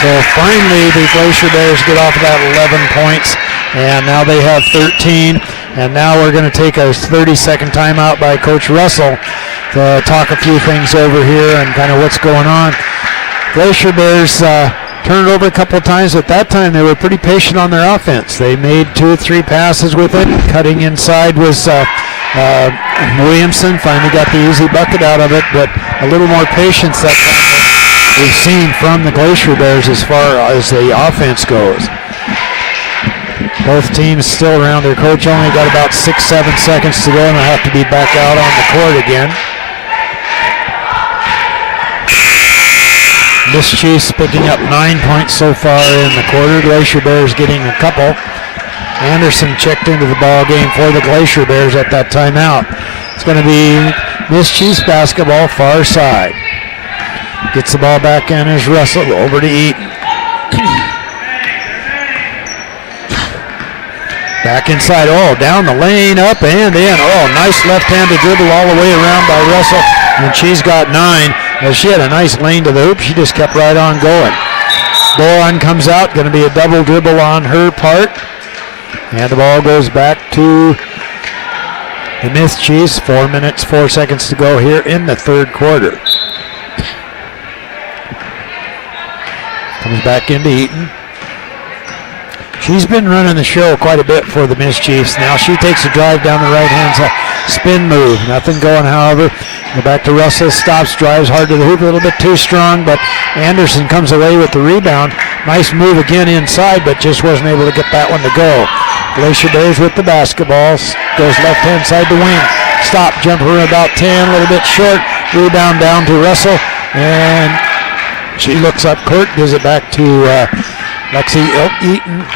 So finally the Glacier Bears get off of that 11 points, and now they have 13. And now we're going to take a 30-second timeout by Coach Russell to talk a few things over here and kind of what's going on. Glacier Bears turned it over a couple of times, but that time they were pretty patient on their offense. They made 2 or 3 passes with it. Cutting inside was Williamson. Finally got the easy bucket out of it, but a little more patience that time than we've seen from the Glacier Bears as far as the offense goes. Both teams still around their coach. Only got about 6-7 seconds to go, and they'll have to be back out on the court again. Mischiefs picking up 9 points so far in the quarter. Glacier Bears getting a couple. Anderson checked into the ball game for the Glacier Bears at that timeout. It's going to be Mischiefs basketball, far side. Gets the ball back in as Russell over to Eaton. Back inside, down the lane, up and in. Nice left-handed dribble all the way around by Russell, and she's got 9. She had a nice lane to the hoop. She just kept right on going. Boron comes out, going to be a double dribble on her part. And the ball goes back to the Mischiefs. 4 minutes, 4 seconds to go here in the 3rd quarter. Comes back into Eaton. She's been running the show quite a bit for the Mischiefs. Now she takes a drive down the right-hand side. Spin move. Nothing going, however. Go back to Russell. Stops, drives hard to the hoop. A little bit too strong, but Anderson comes away with the rebound. Nice move again inside, but just wasn't able to get that one to go. Glacier Bears with the basketball. Goes left-hand side to Wing. Stop, jumper about 10. A little bit short. Rebound down to Russell. And she looks up court. Gives it back to Lexi Eaton.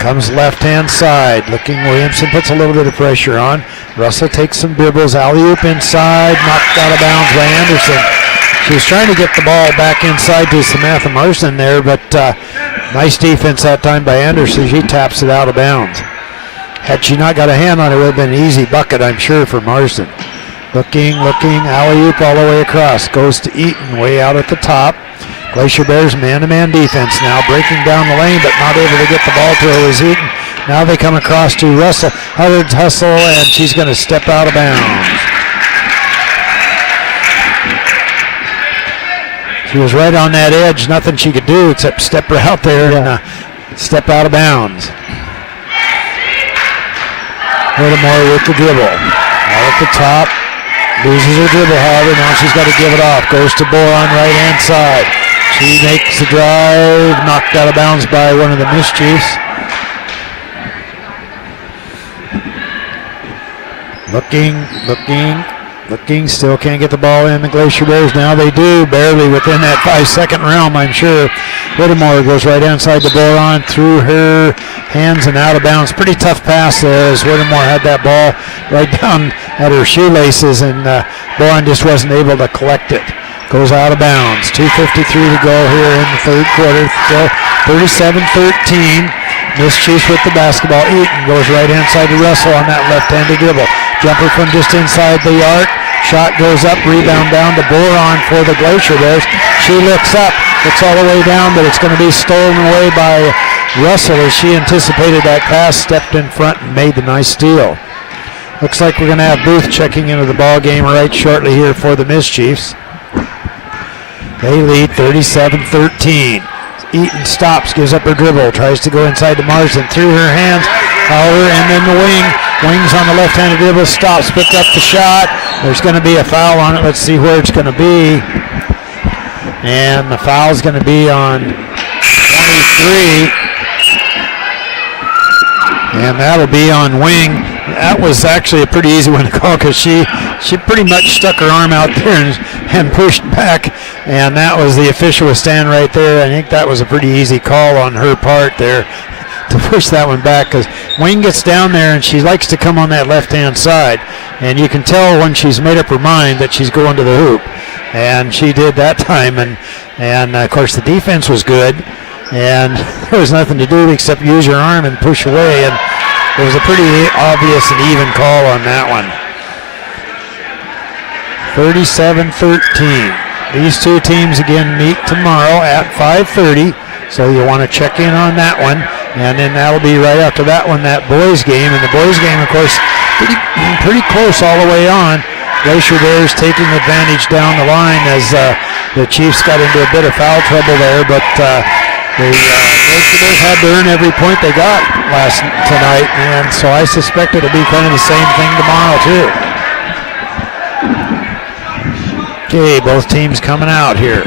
Comes left-hand side, looking. Williamson puts a little bit of pressure on. Russell takes some dribbles, alley-oop inside, knocked out of bounds by Anderson. She was trying to get the ball back inside to Samantha Marsden there, but nice defense that time by Anderson. She taps it out of bounds. Had she not got a hand on it, it would have been an easy bucket, I'm sure, for Marsden. Looking, alley-oop all the way across. Goes to Eaton, way out at the top. Glacier Bears man-to-man defense now, breaking down the lane, but not able to get the ball to her was Eaton. Now they come across to Russell. Hubbard's hustle, and she's going to step out of bounds. She was right on that edge. Nothing she could do except step her out there and step out of bounds. Whittemore with the dribble. Out at the top. Loses her dribble, however. Now she's got to give it off. Goes to Boron, right-hand side. She makes the drive. Knocked out of bounds by one of the Mischiefs. Looking, still can't get the ball in. The Glacier Bears, now they do, barely within that 5-second realm, I'm sure. Whittemore goes right inside the Boron, through her hands and out of bounds. Pretty tough pass there as Whittemore had that ball right down at her shoelaces, and Boron just wasn't able to collect it. Goes out of bounds. 2:53 to go here in the third quarter. Still 37-13. Mischiefs with the basketball. Eaton goes right-hand side to Russell on that left-handed dribble. Jumper from just inside the arc. Shot goes up, rebound down to Boron for the Glacier Bears. She looks up, looks all the way down, but it's going to be stolen away by Russell as she anticipated that pass, stepped in front and made the nice steal. Looks like we're going to have Booth checking into the ball game right shortly here for the Mischiefs. They lead 37-13. Eaton stops, gives up her dribble, tries to go inside to Marsden, through her hands, however, and then the wing. Wings on the left-handed dribble, stops, picked up the shot. There's going to be a foul on it. Let's see where it's going to be. And the foul's going to be on 23. And that'll be on Wing. That was actually a pretty easy one to call because she pretty much stuck her arm out there and pushed back, and that was the official was standing right there. I think that was a pretty easy call on her part there to push that one back because Wing gets down there and she likes to come on that left-hand side, and you can tell when she's made up her mind that she's going to the hoop, and she did that time, and of course the defense was good, and there was nothing to do except use your arm and push away, and it was a pretty obvious and even call on that one. 37-13. These two teams again meet tomorrow at 5:30, so you want to check in on that one, and then that'll be right after that one, that boys game, and the boys game, of course, pretty close all the way on. Glacier Bears taking advantage down the line as the Chiefs got into a bit of foul trouble there, but the Glacier Bears had to earn every point they got tonight, and so I suspect it'll be kind of the same thing tomorrow too. Okay, both teams coming out here.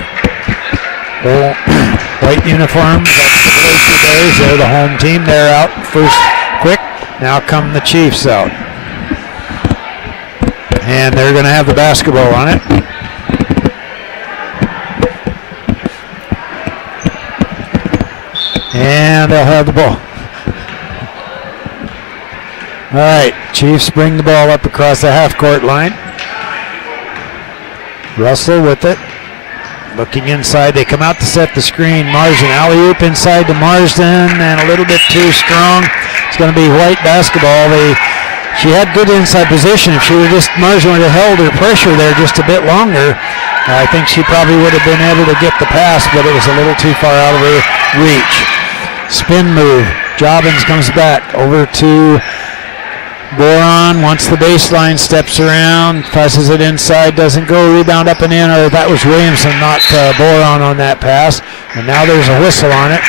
White uniforms, that's the Glacier Bears. They're the home team. They're out first quick. Now come the Chiefs out. And they're going to have the basketball on it. And they'll have the ball. All right, Chiefs bring the ball up across the half-court line. Russell with it. Looking inside. They come out to set the screen. Marsden, alley-oop inside to Marsden, and a little bit too strong. It's going to be White basketball. She had good inside position. If Marsden would have held her pressure there just a bit longer, I think she probably would have been able to get the pass, but it was a little too far out of her reach. Spin move. Jobbins comes back over to Boron, wants the baseline, steps around, passes it inside, doesn't go, rebound up and in, or that was Williamson, not Boron on that pass. And now there's a whistle on it.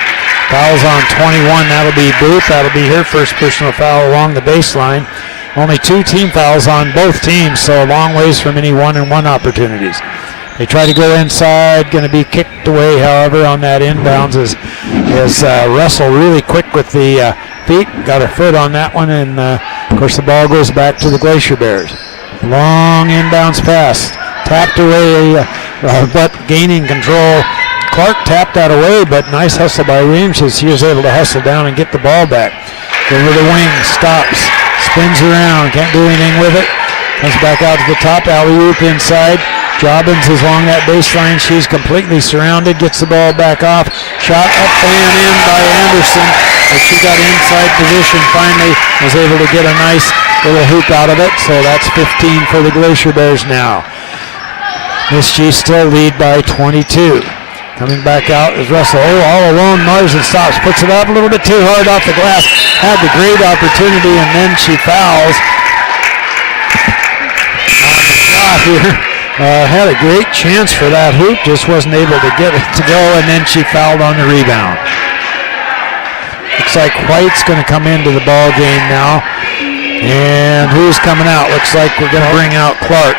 Foul's on 21, that'll be Booth. That'll be her first personal foul along the baseline. Only 2 team fouls on both teams, so a long ways from any 1-and-1 opportunities. They try to go inside, going to be kicked away, however, on that inbounds is Russell really quick with the feet, got her foot on that one, and of course the ball goes back to the Glacier Bears. Long inbounds pass, tapped away, but gaining control. Clark tapped that away, but nice hustle by Reams as he was able to hustle down and get the ball back. Over the wing, stops, spins around, can't do anything with it. Comes back out to the top, alley-oop inside. Jobbins is along that baseline. She's completely surrounded. Gets the ball back off. Shot up and in by Anderson. But she got inside position finally. Was able to get a nice little hoop out of it. So that's 15 for the Glacier Bears now. Miss G still lead by 22. Coming back out is Russell. Oh, all alone. Marsden stops. Puts it up a little bit too hard off the glass. Had the great opportunity and then she fouls. On the shot here. Had a great chance for that hoop. Just wasn't able to get it to go and then she fouled on the rebound. Looks like White's going to come into the ball game now. And who's coming out? Looks like we're going to bring out Clark.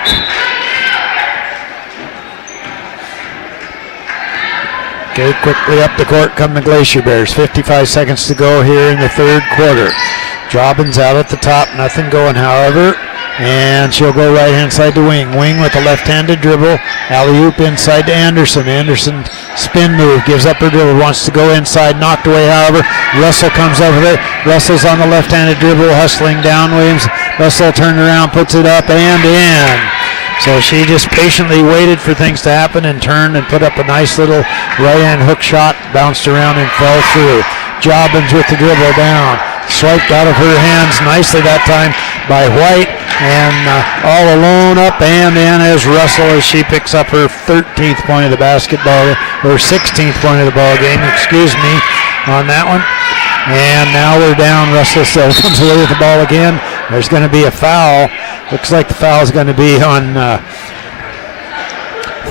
Okay, quickly up the court come the Glacier Bears. 55 seconds to go here in the third quarter. Jobbins out at the top, nothing going, however. And she'll go right hand side to Wing. Wing with a left-handed dribble. Alley-oop inside to Anderson. Anderson spin move, gives up her dribble, wants to go inside, knocked away, however. Russell comes over there. Russell's on the left-handed dribble, hustling down Williams. Russell turned around, puts it up and in. So she just patiently waited for things to happen and turned and put up a nice little right-hand hook shot, bounced around and fell through. Jobbins with the dribble down, swiped out of her hands nicely that time by White, and all alone up and in as Russell as she picks up her 13th point of the basketball, or 16th point of the ball game, excuse me, on that one. And now we're down. Russell still comes away with the ball again. There's going to be a foul. Looks like the foul is going to be on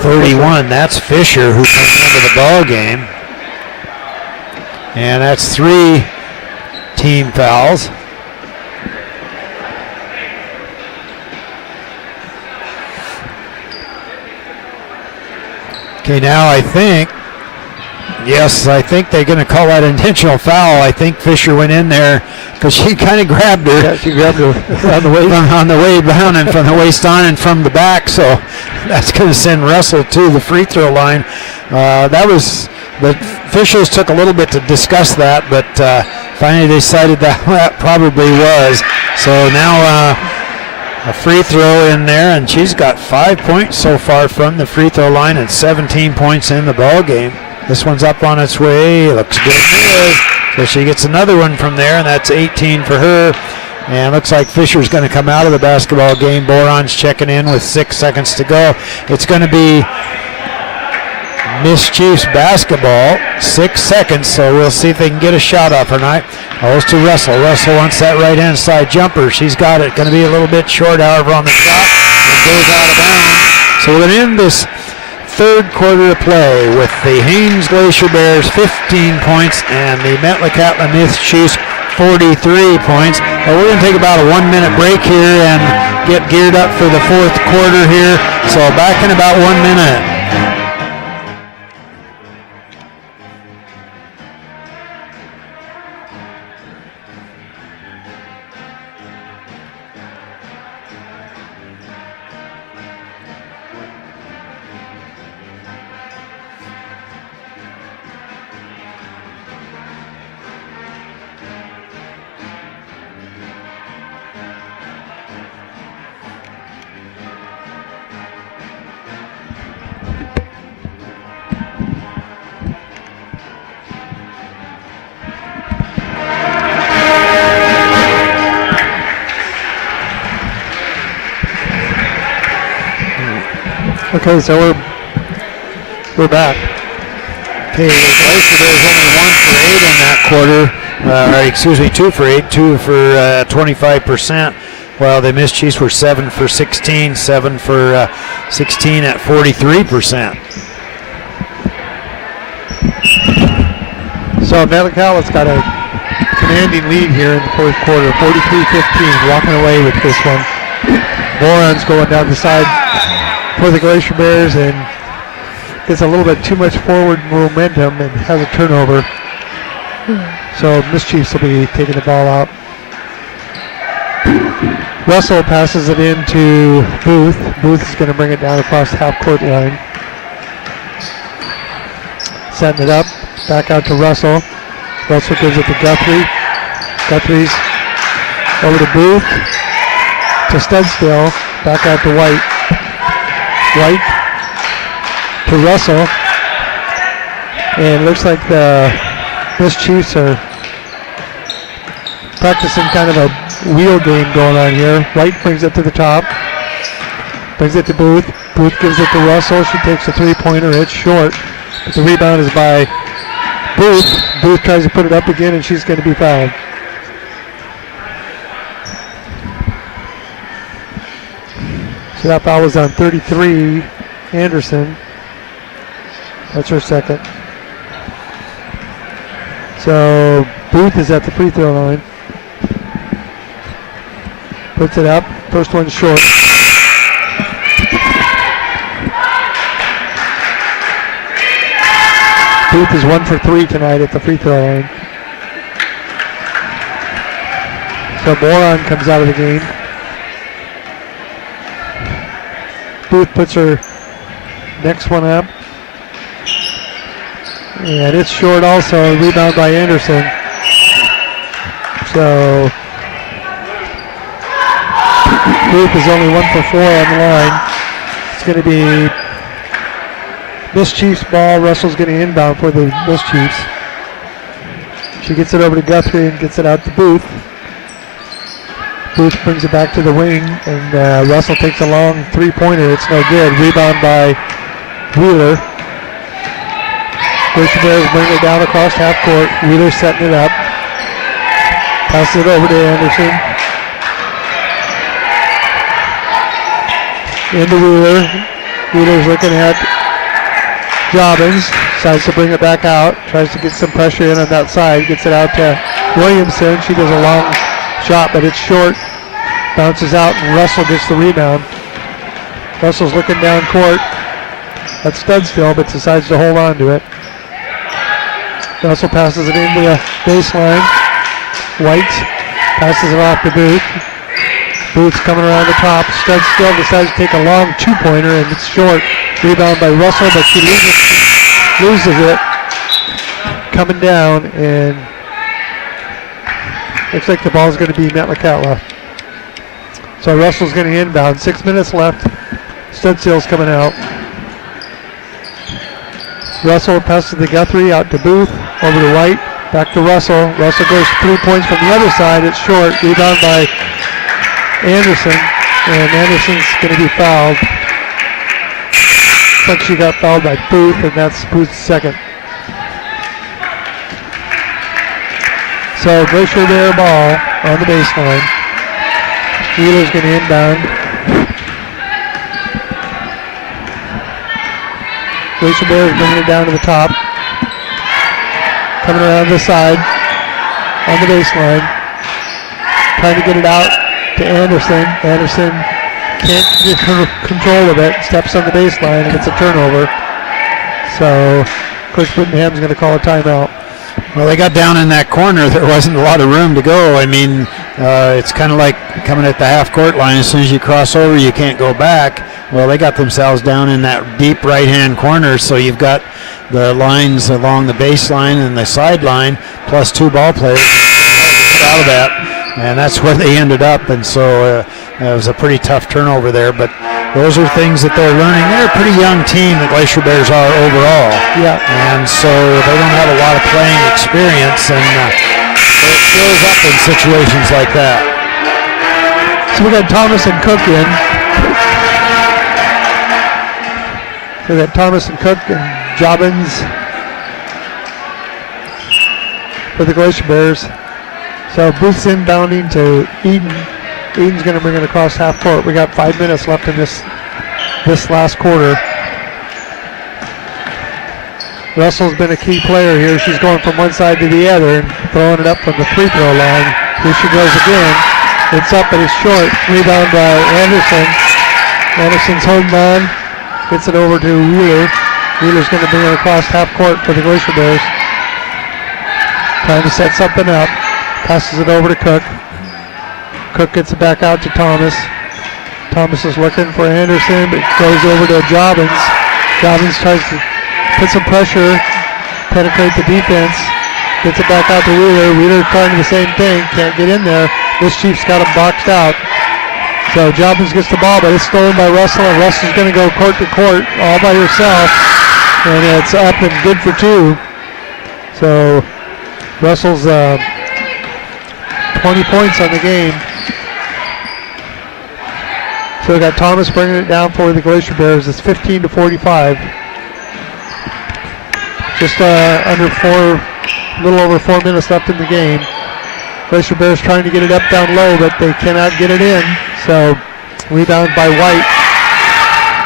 31. That's Fisher who comes into the ball game. And that's 3 team fouls. Okay, now I think they're going to call that intentional foul. I think Fisher went in there because she kind of grabbed her. Yeah, she grabbed her on the way down and from the waist on and from the back. So that's going to send Russell to the free throw line. The officials took a little bit to discuss that, but finally decided that probably was. So now a free throw in there, and she's got 5 points so far from the free throw line and 17 points in the ball game. This one's up on its way. Looks good. So she gets another one from there, and that's 18 for her. And looks like Fisher's going to come out of the basketball game. Boron's checking in with 6 seconds to go. It's going to be Miss Chiefs basketball. 6 seconds, so we'll see if they can get a shot off or not. Goes to Russell. Russell wants that right-hand side jumper. She's got it. Going to be a little bit short, however, on the shot. It goes out of bounds. So we're going to end this third quarter of play with the Haines Glacier Bears 15 points and the Metlakatla Miss Chiefs 43 points. But we're going to take about a 1 minute break here and get geared up for the fourth quarter here. So back in about 1 minute. Okay, so we're back. Okay, the Glacier Bears only 1 for 8 in that quarter. 2 for 8, 2 for 25%. While the Miss Chiefs were 7 for 16, 7 for 16 at 43%. So Metlakatla's got a commanding lead here in the fourth quarter, 43-15, walking away with this one. Boron's going down the side for the Glacier Bears and gets a little bit too much forward momentum and has a turnover. So Miss Chiefs will be taking the ball out. Russell passes it into Booth. Booth is going to bring it down across the half-court line. Setting it up, back out to Russell. Russell gives it to Guthrie. Guthrie's over to Booth. To Studstill, back out to White. White to Russell. And it looks like the Miss Chiefs are practicing kind of a wheel game going on here. White brings it to the top. Brings it to Booth. Booth gives it to Russell. She takes a three-pointer. It's short. But the rebound is by Booth. Booth tries to put it up again, and she's going to be fouled. So that foul was on 33, Anderson. That's her second. So Booth is at the free throw line. Puts it up. First one's short. Booth is 1 for 3 tonight at the free throw line. So Moron comes out of the game. Booth puts her next one up. And it's short also. Rebound by Anderson. So Booth is only 1 for 4 on the line. It's going to be Miss Chiefs ball. Russell's getting inbound for the Miss Chiefs. She gets it over to Guthrie and gets it out to Booth. Booth brings it back to the wing, and Russell takes a long three-pointer. It's no good. Rebound by Wheeler. Glacier Bears bring it down across half court. Wheeler setting it up. Passes it over to Anderson. Into Wheeler. Wheeler's looking at Jobbins. Decides to bring it back out. Tries to get some pressure in on that side. Gets it out to Williamson. She does a long shot, but it's short. Bounces out, and Russell gets the rebound. Russell's looking down court. That's Studstill, but decides to hold on to it. Russell passes it into the baseline. White passes it off to Booth. Booth's coming around the top. Studstill decides to take a long two-pointer, and it's short. Rebound by Russell, but she loses it. Coming down, and looks like the ball's going to be Metlakatla. So Russell's going to inbound. 6 minutes left. Studstill's coming out. Russell passes to Guthrie, out to Booth, over to White, back to Russell. Russell goes 3 points from the other side. It's short. Rebound by Anderson, and Anderson's going to be fouled. Looks like she got fouled by Booth, and that's Booth's second. So Glacier Bear ball on the baseline. Wheeler's going to inbound. Glacier Bears bringing it down to the top. Coming around the side on the baseline. Trying to get it out to Anderson. Anderson can't get control of it. Steps on the baseline and gets a turnover. So Coach Whittenham's going to call a timeout. Well, they got down in that corner. There wasn't a lot of room to go. I mean, it's kind of like coming at the half-court line. As soon as you cross over, you can't go back. Well, they got themselves down in that deep right-hand corner, so you've got the lines along the baseline and the sideline, plus two ball players get out of that, and that's where they ended up. And so it was a pretty tough turnover there, but those are things that they're learning. They're a pretty young team, the Glacier Bears are overall. Yeah. And so they don't have a lot of playing experience, and it shows up in situations like that. So we got Thomas and Cook in. We got Thomas and Cook and Jobbins for the Glacier Bears. So Booth's inbounding to Eden. Eden's going to bring it across half court. We got 5 minutes left in this last quarter. Russell's been a key player here. She's going from one side to the other and throwing it up from the free throw line. Here she goes again. It's up, but it's short. Rebound by Anderson. Anderson's holding on. Gets it over to Wheeler. Wheeler's going to bring it across half court for the Glacier Bears. Trying to set something up. Passes it over to Cook. Cook gets it back out to Thomas. Thomas is looking for Anderson, but goes over to Jobbins. Jobbins tries to put some pressure, penetrate the defense. Gets it back out to Wheeler. Wheeler trying the same thing. Can't get in there. This Chief's got him boxed out. So Jobbins gets the ball, but it's stolen by Russell, and Russell's going to go court to court all by herself. And it's up and good for 2. So Russell's 20 points on the game. So we got Thomas bringing it down for the Glacier Bears. It's 15-45. Just a little over 4 minutes left in the game. Glacier Bears trying to get it up down low, but they cannot get it in. So rebound by White.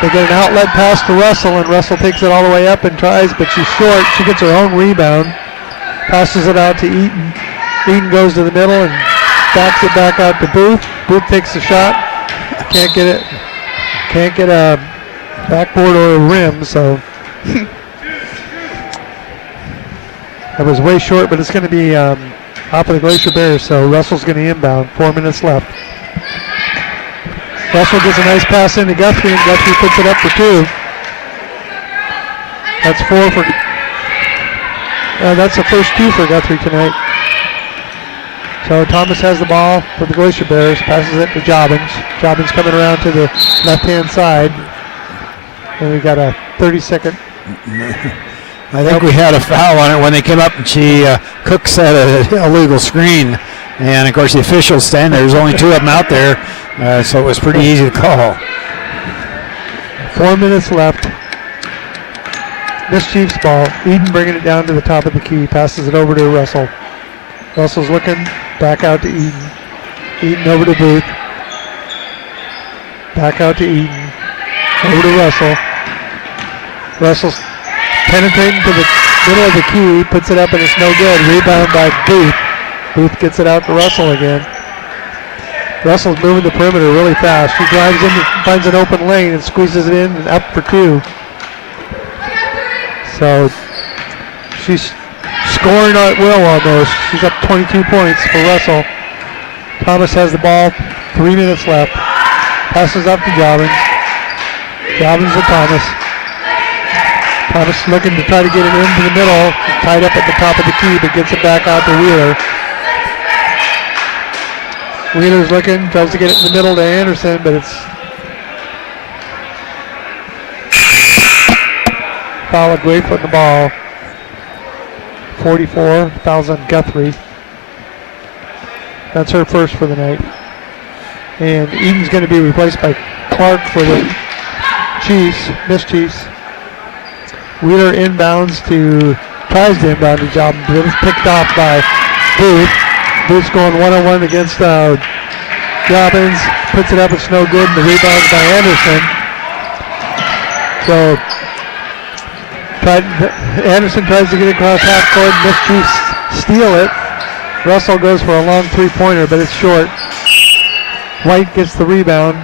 They get an outlet pass to Russell, and Russell takes it all the way up and tries, but she's short. She gets her own rebound. Passes it out to Eaton. Eaton goes to the middle and backs it back out to Booth. Booth takes the shot. Can't get it. Can't get a backboard or a rim, so that was way short, but it's going to be off of the Glacier Bears, so Russell's going to inbound. 4 minutes left. Russell gets a nice pass into Guthrie, and Guthrie puts it up for 2. That's 4 for. That's the first 2 for Guthrie tonight. So Thomas has the ball for the Glacier Bears, passes it to Jobbins. Jobbins coming around to the left-hand side. And we got a 30-second. I think we had a foul on it when they came up, and Cook set an illegal screen. And, of course, the officials stand there. There's only 2 of them out there, so it was pretty easy to call. 4 minutes left. Mischief's ball. Eden bringing it down to the top of the key. Passes it over to Russell. Russell's looking back out to Eden. Eden over to Booth. Back out to Eden. Over to Russell. Russell's penetrating to the middle of the key. Puts it up and it's no good. Rebound by Booth. Booth gets it out to Russell again. Russell's moving the perimeter really fast. She drives in, finds an open lane and squeezes it in and up for 2. So she's scoring at will almost. She's up 22 points for Russell. Thomas has the ball. 3 minutes left. Passes up to Jobbins. Jobbins to Thomas. Thomas looking to try to get it into the middle. Tied up at the top of the key, but gets it back out to Wheeler. Wheeler's looking, tries to get it in the middle to Anderson, but it's foul at Grape on the ball. 44, fouls on Guthrie. That's her first for the night. And Eden's going to be replaced by Clark for the Chiefs, Miss Chiefs. Wheeler tries to inbound to Jobbins, but it's picked off by Booth. Booth's going one-on-one against Jobbins, puts it up, it's no good, and the rebound by Anderson. So Anderson tries to get it across half court, Miss Chiefs steal it. Russell goes for a long 3-pointer, but it's short. White gets the rebound.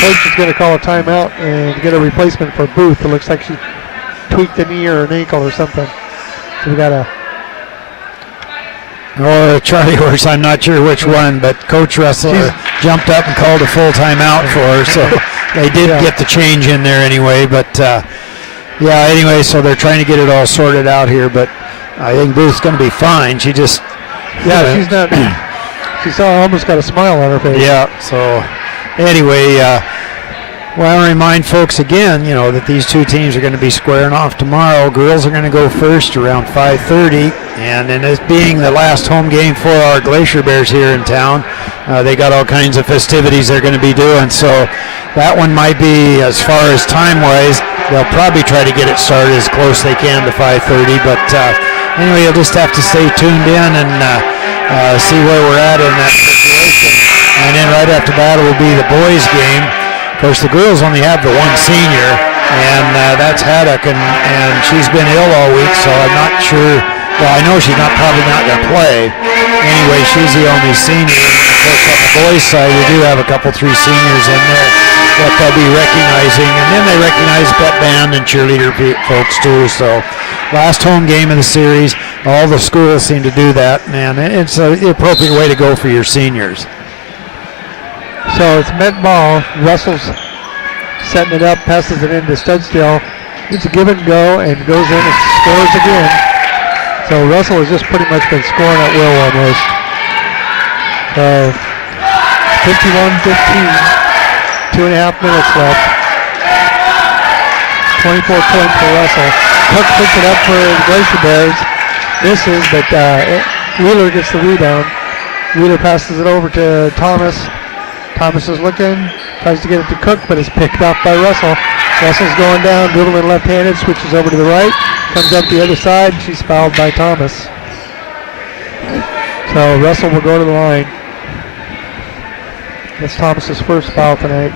Coach is going to call a timeout and get a replacement for Booth. It looks like she tweaked a knee or an ankle or something. So we got a Charlie horse, I'm not sure which one, but Coach Russell jumped up and called a full timeout for her, so they did get the change in there anyway. But anyway, so they're trying to get it all sorted out here, but I think Booth's going to be fine. She just she's not. She almost got a smile on her face. Yeah. So anyway, well, I want to remind folks again, that these 2 teams are going to be squaring off tomorrow. Girls are going to go first around 5:30, and in this being the last home game for our Glacier Bears here in town, they got all kinds of festivities they're going to be doing. So that one might be, as far as time-wise, they'll probably try to get it started as close they can to 5:30. But anyway, you'll just have to stay tuned in and see where we're at in that situation. And then right after that will be the boys' game. Of course, the girls only have the 1 senior, and that's Haddock, and she's been ill all week, so I'm not sure. Well, I know she's probably not going to play. Anyway, she's the only senior. And of course, on the boys' side, we do have a couple, 3 seniors in there that they'll be recognizing, and then they recognize pep band and cheerleader folks too. So, last home game of the series, all the schools seem to do that, man. It's the appropriate way to go for your seniors. So it's Met ball. Russell's setting it up, passes it into Studstill. It's a give and go, and goes in and scores again. So Russell has just pretty much been scoring at will almost. So 51-15, 2.5 minutes left. 24 points for Russell. Cook puts it up for the Glacier Bears. Misses, but Wheeler gets the rebound. Wheeler passes it over to Thomas. Thomas is looking, tries to get it to Cook, but it's picked off by Russell. Russell's going down, dribbling left-handed, switches over to the right, comes up the other side. She's fouled by Thomas. So Russell will go to the line. That's Thomas's first foul tonight.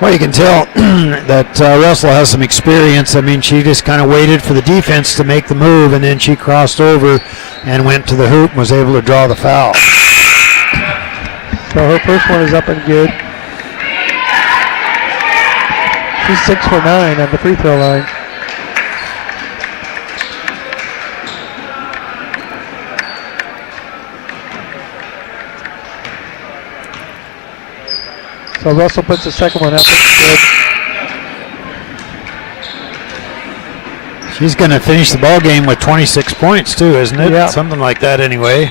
Well, you can tell that Russell has some experience. I mean, she just kind of waited for the defense to make the move, and then she crossed over and went to the hoop and was able to draw the foul. So her first one is up and good. She's 6 for 9 on the free throw line. So Russell puts the second one up. It's good. She's going to finish the ball game with 26 points too, isn't it? Yeah. Something like that anyway.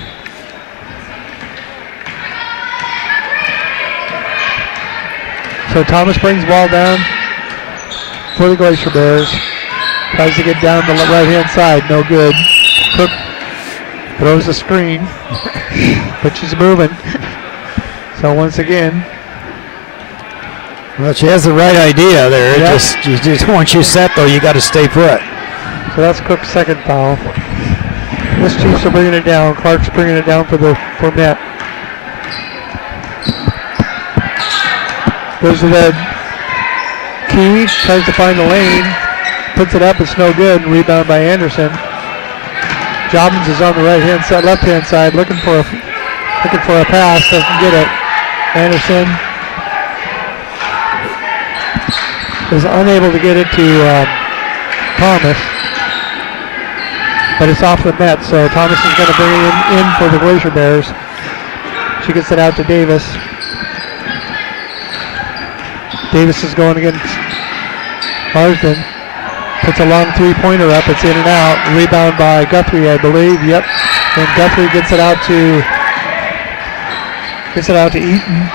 So Thomas brings the ball down for the Glacier Bears. Tries to get down the right-hand side. No good. Cook throws a screen, but she's moving. So once again. Well, she has the right idea there. Yep. Just once you set, though, you got to stay put. So that's Cook's second foul. Miss Chiefs are bringing it down. Clark's bringing it down for Met. Goes to the key, tries to find the lane, puts it up, it's no good, and rebound by Anderson. Jobbins is on the right-hand side, left-hand side, looking for a pass, doesn't get it. Anderson is unable to get it to Thomas, but it's off the net, so Thomas is going to bring it in for the Glacier Bears. She gets it out to Davis. Davis is going against Marsden. Puts a long three-pointer up. It's in and out. Rebound by Guthrie, I believe. Yep. And Guthrie gets it out to Eaton.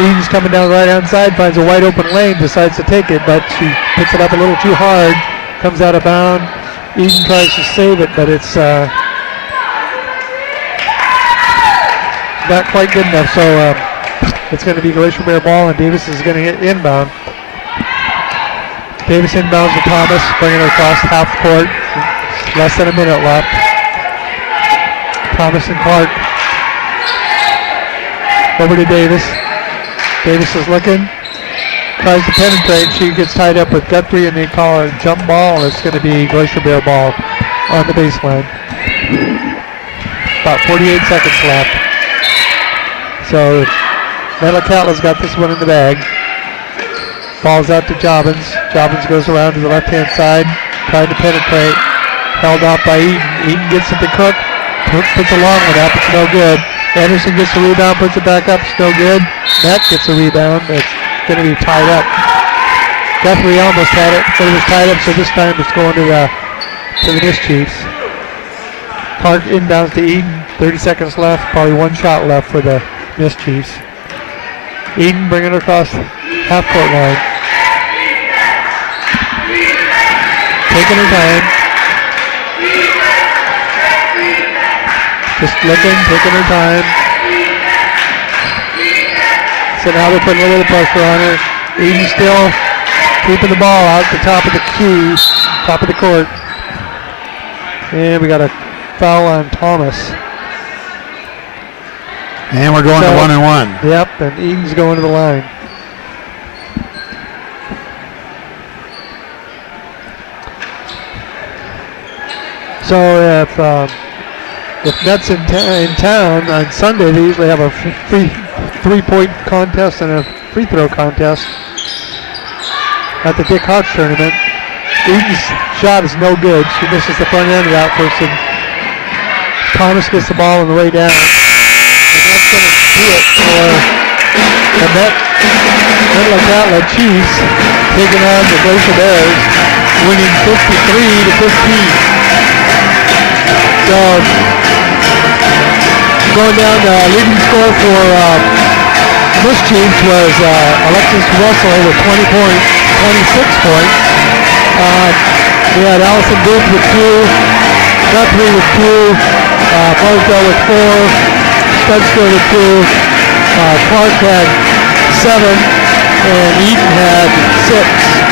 Eaton's coming down the right-hand side, finds a wide-open lane, decides to take it, but she puts it up a little too hard. Comes out of bounds. Eaton tries to save it, but it's not quite good enough. So it's going to be Glacier Bear ball, and Davis is going to hit inbound. Davis inbounds to Thomas, bringing it across half court. Less than a minute left. Thomas and Clark. Over to Davis. Davis is looking. Tries to penetrate. She gets tied up with Guthrie, and they call it a jump ball. It's going to be Glacier Bear ball on the baseline. About 48 seconds left. So Metlakatla's got this one in the bag. Ball's out to Jobbins. Jobbins goes around to the left-hand side, trying to penetrate. Held off by Eaton. Eaton gets it to Cook. Cook puts a long one up. It's no good. Anderson gets the rebound, puts it back up. It's no good. Met gets the rebound. It's going to be tied up. Guthrie almost had it, but it was tied up, so this time it's going to the Miss Chiefs. Clark inbounds to Eaton. 30 seconds left. Probably one shot left for the Miss Chiefs. Eaton bringing it across half-court line. Taking her time. Just looking, taking her time. So now they're putting a little pressure on her. Eden still keeping the ball out the top of the key, top of the court. And we got a foul on Thomas. And we're going to 1-1. Yep, and Eden's going to the line. So if Met's in town on Sunday, they usually have a free three-point contest and a free throw contest at the Dick Hawks tournament. Eden's shot is no good. She misses the front end of that person. Thomas gets the ball on the way down. And that's going to do it for the Metlakatla Chiefs taking on the Glacier Bears, winning 53-15. So, going down, the leading score for Miss Chiefs was Alexis Russell with 20 points, 26 points. We had Allison Booth with 2, Guthrie with 2, Mosdale with 4, Spencer with 2, Clark had 7, and Eaton had 6.